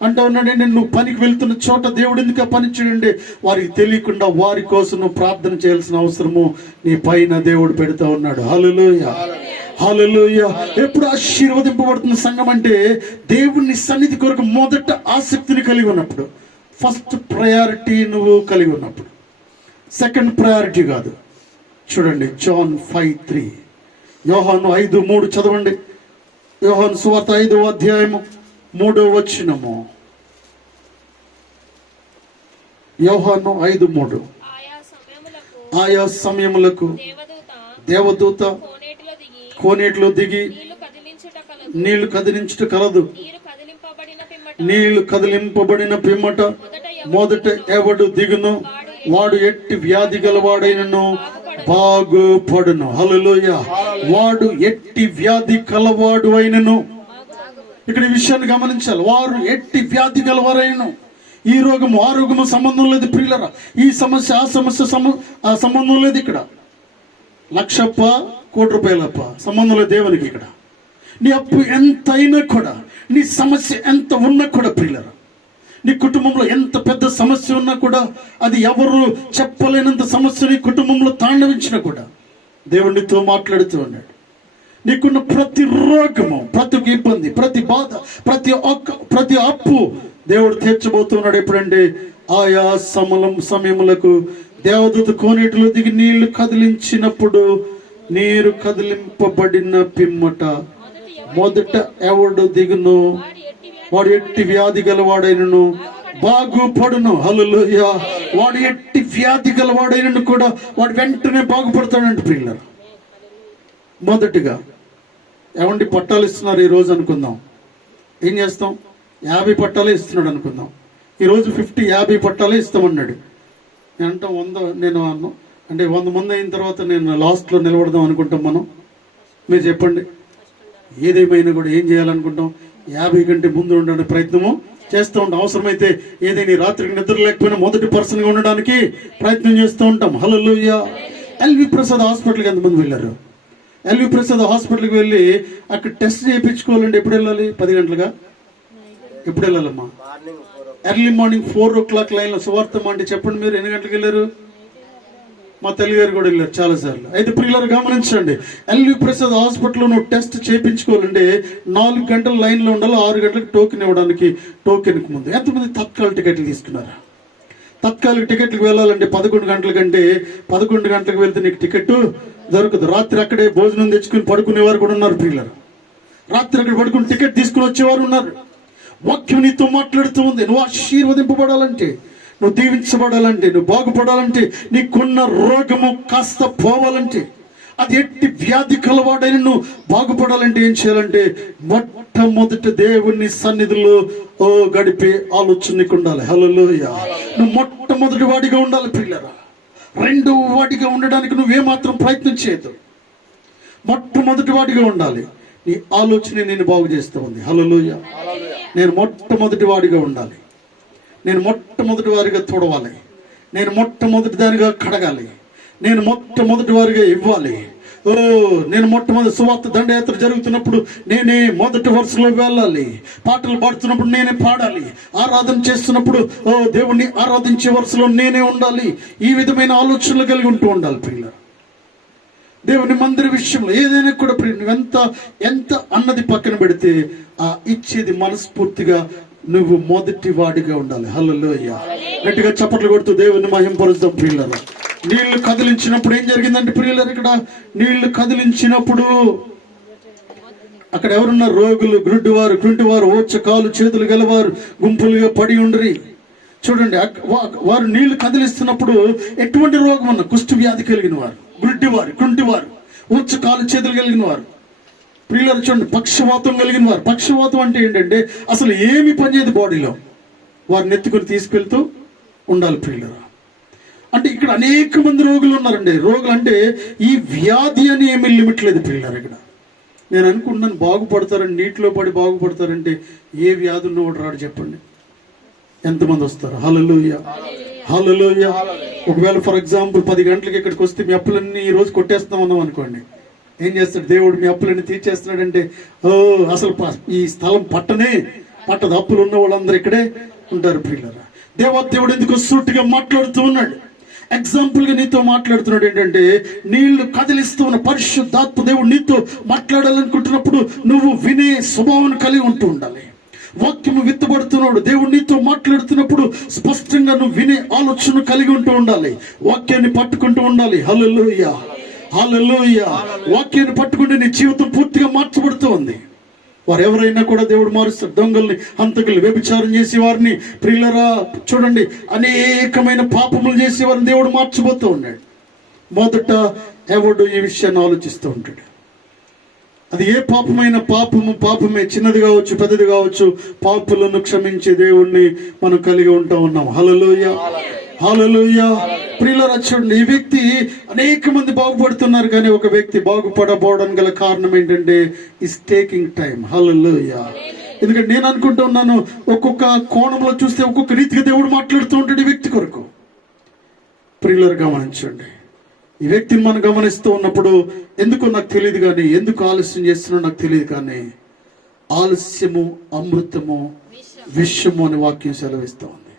అంటూ ఉన్నాడండి, నువ్వు పనికి వెళ్తున్న చోట దేవుడు ఎందుకు పనిచ్చాడండి? వారికి తెలియకుండా వారి కోసం నువ్వు ప్రార్థన చేయాల్సిన అవసరము నీ పైన దేవుడు పెడతా ఉన్నాడు. హల్లెలూయా, హల్లెలూయా. ఎప్పుడు ఆశీర్వదింపబడుతున్న సంఘం అంటే దేవుని సన్నిధి కొరకు మొదట ఆసక్తిని కలిగి ఉన్నప్పుడు, ఫస్ట్ ప్రయారిటీ నువ్వు కలిగి ఉన్నప్పుడు, సెకండ్ ప్రయారిటీ కాదు. చూడండి, జాన్ 5:3, యోహాను 5:3 చదవండి. యోహాను సువార్త 5వ అధ్యాయము 3వ వచనము. యోహాను 5:3. ఆయా సమయములకు దేవదూత కోనేటిలో దిగి నీళ్లు కదిలించుట కలదు. నీళ్లు కదిలింపబడిన పిమ్మట మొదట ఎవడు దిగును వాడు ఎట్టి వ్యాధి గలవాడైనను బాగుపడును. హల్లెలూయా. వాడు ఎట్టి వ్యాధి కలవాడు అయినను. ఇక్కడ ఈ విషయాన్ని గమనించాలి. వారు ఎట్టి వ్యాధి గలవారైనను. ఈ రోగము ఆ రోగము సంబంధం లేదు ప్రియులరా. ఈ సమస్య ఆ సమస్య సంబంధం లేదు. ఇక్కడ లక్షప్ప కోటి రూపాయలప్ప సంబంధం లేదు దేవునికి. ఇక్కడ నీ అప్పు ఎంత అయినా కూడా, నీ సమస్య ఎంత ఉన్నా కూడా ప్రియులరా, నీ కుటుంబంలో ఎంత పెద్ద సమస్య ఉన్నా కూడా, అది ఎవరు చెప్పలేనంత సమస్య నీ కుటుంబంలో తాండవించినా కూడా దేవునితో మాట్లాడుతూ ఉన్నాడు. నీకున్న ప్రతి రోగము, ప్రతి ఇబ్బంది, ప్రతి బాధ, ప్రతి అప్పు దేవుడు తీర్చబోతున్నాడు. ఎప్పుడంటే ఆయా సమయములకు దేవదూత కోనేటిలో దిగి నీళ్లు కదిలించినప్పుడు, నీరు కదిలింపబడిన పిమ్మట మొదట ఎవడు దిగును వాడు ఎట్టి వ్యాధి గలవాడైనను బాగుపడును. హల్లెలూయా. వాడు ఎట్టి వ్యాధి గలవాడైనను కూడా వాడు వెంటనే బాగుపడతాడంట ప్రియులారా. మొదటిగా ఏమండి పట్టాలు ఇస్తున్నారు ఈరోజు అనుకుందాం. ఏం చేస్తాం? 50 పట్టాలే ఇస్తున్నాడు అనుకుందాం. ఈరోజు 50 పట్టాలే ఇస్తామన్నాడు. నేను అంటాం 100, నేను అంటే 100 మంది అయిన తర్వాత నేను లాస్ట్లో నిలబడదాం అనుకుంటాం మనం. మీరు చెప్పండి, ఏదేమైనా కూడా ఏం చేయాలనుకుంటాం? 50 కంటే ముందు ఉండడానికి ప్రయత్నము చేస్తూ ఉంటాం. అవసరమైతే ఏదైనా రాత్రికి నిద్ర లేకపోయినా మొదటి పర్సన్గా ఉండడానికి ప్రయత్నం చేస్తూ ఉంటాం. హల్లెలూయా. ఎల్వి ప్రసాద్ హాస్పిటల్కి ఎంతమంది వెళ్ళారు? ఎల్వి ప్రసాద్ హాస్పిటల్కి వెళ్ళి అక్కడ టెస్ట్ చేయించుకోవాలంటే ఎప్పుడు వెళ్ళాలి? 10 గంటలుగా ఎప్పుడు వెళ్ళాలమ్మా? ఎర్లీ మార్నింగ్ 4 o'clock లైన్లో సువార్తమ్మ అంటే చెప్పండి, మీరు ఎన్ని గంటలకు వెళ్ళారు? మా తల్లి గారు కూడా వెళ్ళారు చాలా సార్లు. అయితే ప్రియులారు గమనించండి, ఎల్వి ప్రసాద్ హాస్పిటల్లో నువ్వు టెస్ట్ చేయించుకోవాలంటే 4 గంటల లైన్లో ఉండాలి. 6 గంటలకు టోకెన్ ఇవ్వడానికి టోకెన్కి ముందు. ఎంతమంది తత్కాల టికెట్లు తీసుకున్నారు? తత్కాలిక టికెట్లకు వెళ్ళాలంటే 11 గంటల కంటే 11 గంటలకు వెళ్తే నీకు టికెట్ దొరకదు. రాత్రి అక్కడే భోజనం తెచ్చుకుని పడుకునేవారు కూడా ఉన్నారు ప్రియులారు. రాత్రి అక్కడ పడుకుని టికెట్ తీసుకుని వచ్చేవారు ఉన్నారు. వాక్యం నీతో మాట్లాడుతూ ఉంది. నువ్వు ఆశీర్వదింపబడాలంటే, నువ్వు దీవించబడాలంటే, నువ్వు బాగుపడాలంటే, నీకున్న రోగము కాస్త పోవాలంటే, అది ఎట్టి వ్యాధి కలవాడైన నువ్వు బాగుపడాలంటే ఏం చేయాలంటే, మొట్టమొదటి దేవుని సన్నిధిలో గడిపే ఆలోచన నీకు ఉండాలి. హల్లెలూయా. నువ్వు మొట్టమొదటి వాడిగా ఉండాలి ప్రియులారా. రెండవ వాడిగా ఉండడానికి నువ్వేమాత్రం ప్రయత్నం చేయదు. మొట్టమొదటి వాడిగా ఉండాలి. నీ ఆలోచన నేను బాగు చేస్తూ ఉంది. హల్లెలూయా. నేను మొట్టమొదటి వాడిగా ఉండాలి. నేను మొట్టమొదటి వారిగా తోడవాలి. నేను మొట్టమొదటి దానిగా కడగాలి. నేను మొట్టమొదటి వారిగా ఇవ్వాలి. నేను మొట్టమొదటి సువార్త దండయాత్ర జరుగుతున్నప్పుడు నేనే మొదటి వరుసలో వెళ్ళాలి. పాటలు పాడుతున్నప్పుడు నేనే పాడాలి. ఆరాధన చేస్తున్నప్పుడు దేవుణ్ణి ఆరాధించే వరుసలో నేనే ఉండాలి. ఈ విధమైన ఆలోచనలు కలిగి ఉంటూ ఉండాలి ప్రియుల. దేవుని మందిర విషయంలో ఏదైనా కూడా నువ్వెంత ఎంత అన్నది పక్కన పెడితే ఆ ఇచ్చేది మనస్ఫూర్తిగా నువ్వు మొదటి వాడిగా ఉండాలి. హల్లెలూయా. గట్టిగా చప్పట్లు కొడుతూ దేవుని మహింపరుద్దాం ప్రియులారా. నీళ్లు కదిలించినప్పుడు ఏం జరిగిందంటే ప్రియులారా, ఇక్కడ నీళ్లు కదిలించినప్పుడు అక్కడ ఎవరున్నారు? రోగులు, గుడ్డివారు, ఓచ కాలు చేతులు గలవారు గుంపులుగా పడి ఉండరి. చూడండి, వారు నీళ్లు కదిలిస్తున్నప్పుడు ఎటువంటి రోగం ఉన్నా, కుష్టి వ్యాధి కలిగిన వారు, గుడ్డివారు, ఓచ కాలు చేతులు కలిగిన వారు ప్రియులారా. చూడండి, పక్షవాతం కలిగిన వారు. పక్షవాతం అంటే ఏంటంటే అసలు ఏమి పనిచేయదు బాడీలో, వారిని ఎత్తుకొని తీసుకెళ్తూ ఉండాలి ప్రియులారా. అంటే ఇక్కడ అనేక మంది రోగులు ఉన్నారండి. రోగులు అంటే ఈ వ్యాధి అని ఏమీ లిమిట్ లేదు ప్రియులారా. ఇక్కడ నేను అనుకుంటున్నాను బాగుపడతారని, నీటిలో పడి బాగుపడతారంటే ఏ వ్యాధి ఉన్నవాడు రాడు చెప్పండి, ఎంతమంది వస్తారు? హల్లెలూయా. హల్లెలూయా. ఒకవేళ ఫర్ ఎగ్జాంపుల్ 10 గంటలకి ఇక్కడికి వస్తే మీ అప్పులన్నీ ఈ రోజు కొట్టేస్తాం ఉన్నాం అనుకోండి, ఏం చేస్తాడు దేవుడు? మీ అప్పులన్నీ తీర్చేస్తున్నాడంటే అసలు ఈ స్థలం పట్టదు, అప్పులు ఉన్న వాళ్ళందరూ ఇక్కడే ఉంటారు. ప్రియులారా, దేవుడు ఎందుకు సూటిగా మాట్లాడుతూ ఉన్నాడు, ఎగ్జాంపుల్ గా నీతో మాట్లాడుతున్నాడు. ఏంటంటే నీళ్లు కదిలిస్తూ ఉన్న పరిశుద్ధాత్మ దేవుడు నీతో మాట్లాడాలనుకుంటున్నప్పుడు నువ్వు వినే స్వభావం కలిగి ఉంటూ ఉండాలి. వాక్యము విత్తబడుతున్నాడు, దేవుడు నీతో మాట్లాడుతున్నప్పుడు స్పష్టంగా నువ్వు వినే ఆలోచన కలిగి ఉంటూ ఉండాలి. వాక్యాన్ని పట్టుకుంటూ ఉండాలి. హల్లెలూయా, హల్లెలూయా. వాక్యాన్ని పట్టుకుంటే నీ జీవితం పూర్తిగా మార్చబడుతూ ఉంది. వారు ఎవరైనా కూడా దేవుడు మారుస్తాడు. దొంగల్ని, హంతకుల్ని, వ్యభిచారం చేసే వారిని, ప్రియులరా చూడండి, అనేకమైన పాపములు చేసే వారిని దేవుడు మార్చబోతూ ఉన్నాడు. మొదట ఎవడు ఈ విషయాన్ని ఆలోచిస్తూ ఉంటాడు. అది ఏ పాపమైన పాపమే, చిన్నది కావచ్చు పెద్దది కావచ్చు, పాపులను క్షమించే దేవుణ్ణి మనం కలిగి ఉంటా ఉన్నాం. హల్లెలూయా, హల్లెలూయా. ప్రియులారా చూడండి, ఈ వ్యక్తి అనేక మంది బాగుపడుతున్నారు, కానీ ఒక వ్యక్తి బాగుపడబోవడానికి గల కారణం ఏంటంటే ఈస్ టేకింగ్ టైం. హల్లెలూయా. ఎందుకంటే నేను అనుకుంటూ ఉన్నాను, ఒక్కొక్క కోణంలో చూస్తే ఒక్కొక్క రీతిగా దేవుడు మాట్లాడుతూ ఉంటాడు ఈ వ్యక్తి కొరకు. ప్రియులారా గమనించండి, ఈ వ్యక్తిని మనం గమనిస్తూ ఉన్నప్పుడు ఎందుకో నాకు తెలియదు, కానీ ఎందుకు ఆలస్యం చేస్తున్నాడో నాకు తెలియదు, కానీ ఆలస్యము అమృతము విషము అనే వాక్యం సెలవిస్తూ ఉంది.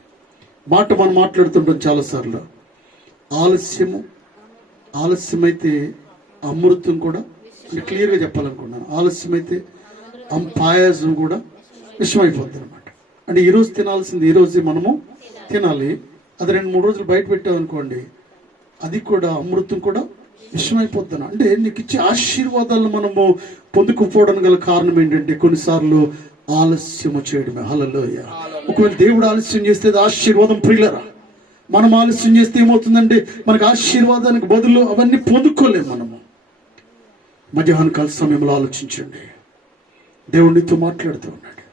మాట మనం మాట్లాడుతుంటాం చాలాసార్లు. ఆలస్యమైతే అమృతం కూడా, అంటే క్లియర్గా చెప్పాలనుకున్నాను, ఆలస్యమైతే పాయాసం కూడా విషమైపోతుంది అనమాట. అంటే ఈరోజు తినాల్సింది ఈరోజే మనము తినాలి, అది 2-3 రోజులు బయట పెట్టామనుకోండి, అది కూడా అమృతం కూడా విషమైపోతున్నాను. అంటే నీకు ఇచ్చే ఆశీర్వాదాలను మనము పొందుకుపోవడానికి గల కారణం ఏంటంటే కొన్నిసార్లు ఆలస్యము చేయడమే. హల్లెలూయా. ఒకవేళ దేవుడు ఆలస్యం చేస్తే అది ఆశీర్వాదం. ప్రియులరా, మనం ఆలస్యం చేస్తే ఏమవుతుందంటే మనకు ఆశీర్వాదానికి బదులు అవన్నీ పొందుకోలేము మనము. మధ్యాహ్న కాల సమయంలో ఆలోచించండి, దేవుడితో మాట్లాడుతూ ఉన్నాడు.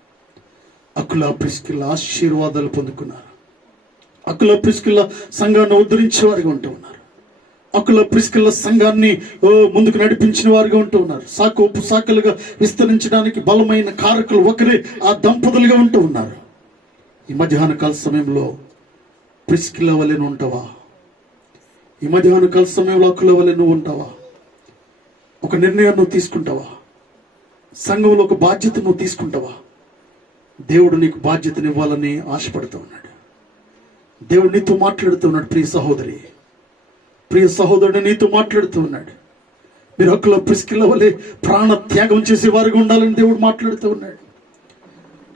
అకుల ప్రిస్కిల్లా ఆశీర్వాదాలు పొందుకున్నారు. అకుల ప్రిస్కిల్లా సంఘాన్ని ఉద్ధరించే వారిగా ఉంటూ ఉన్నారు. అకుల ప్రిస్కిల్లా సంఘాన్ని ముందుకు నడిపించిన వారిగా ఉంటూ ఉన్నారు. సాకలుగా విస్తరించడానికి బలమైన కారకులు ఒకరే ఆ దంపతులుగా ఉంటూ ఉన్నారు. ఈ మధ్యాహ్న కాల సమయంలో ప్రిస్కిల్లా వలె నువ్వు ఉంటావా? ఈ మధ్యాహ్న కాల సమయంలో అకుల వలె నువ్వు ఉంటావా? ఒక నిర్ణయం నువ్వు తీసుకుంటావా? సంఘంలో ఒక బాధ్యత నువ్వు తీసుకుంటావా? దేవుడు నీకు బాధ్యతను ఇవ్వాలని ఆశపడుతూ ఉన్నాడు. దేవుడు నీతో మాట్లాడుతూ ఉన్నాడు. ప్రియ సహోదరి, ప్రియ సహోదరుడు నీతో మాట్లాడుతూ ఉన్నాడు. మీరు అకుల ప్రిస్కిల్లా వలె ప్రాణ త్యాగం చేసే వారిగా ఉండాలని దేవుడు మాట్లాడుతూ ఉన్నాడు.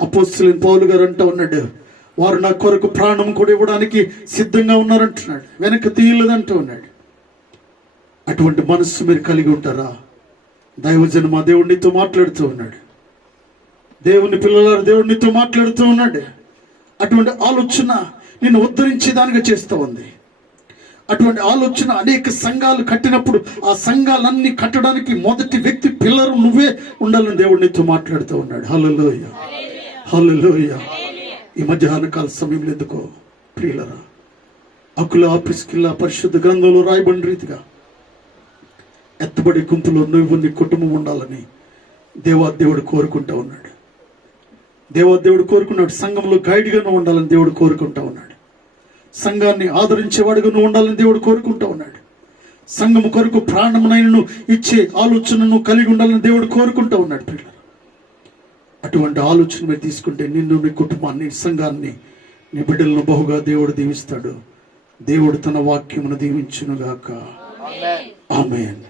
అపోస్తలుడైన పౌలు గారు అంటూ ఉన్నాడు, వారు నా కొరకు ప్రాణం కూడా ఇవ్వడానికి సిద్ధంగా ఉన్నారంటున్నాడు, వెనక్కి తీయలేదంటూ ఉన్నాడు. అటువంటి మనస్సు మీరు కలిగి ఉంటారా? దైవజనమా, దేవుడు నీతో మాట్లాడుతూ ఉన్నాడు. దేవుని పిల్లలారు, దేవుడు నీతో మాట్లాడుతూ ఉన్నాడు. అటువంటి ఆలోచన నిన్ను ఉద్ధరించేదానిగా చేస్తూ ఉంది. అటువంటి ఆలోచన అనేక సంఘాలు కట్టినప్పుడు ఆ సంఘాలన్నీ కట్టడానికి మొదటి వ్యక్తి పిల్లరు నువ్వే ఉండాలని దేవుడు నీతో మాట్లాడుతూ ఉన్నాడు. హల్లెలూయా, హల్లెలూయా. ఈ మధ్యాహ్న కాల సమయంలో ఎందుకో ప్రియులరా, అకుల ప్రిస్కిల్లా పరిశుద్ధ గ్రంథంలో రాయబడిన రీతిగా ఎత్తబడి గుంపులో నువ్వు నీ కుటుంబం ఉండాలని దేవుడు కోరుకుంటా ఉన్నాడు. దేవుడు కోరుకున్నాడు. సంఘంలో గైడ్గా నువ్వు ఉండాలని దేవుడు కోరుకుంటా ఉన్నాడు. సంఘాన్ని ఆదరించేవాడుగా నువ్వు ఉండాలని దేవుడు కోరుకుంటా ఉన్నాడు. సంఘము కొరకు ప్రాణమునైనను ఇచ్చే ఆలోచనను కలిగి ఉండాలని దేవుడు కోరుకుంటా ఉన్నాడు. పిల్లలు, అటువంటి ఆలోచన మీరు తీసుకుంటే నిన్ను, నీ కుటుంబాన్ని, సంఘాన్ని, నీ బిడ్డలను బహుగా దేవుడు దీవిస్తాడు. దేవుడు తన వాక్యమును దీవించునుగాక. ఆమేన్.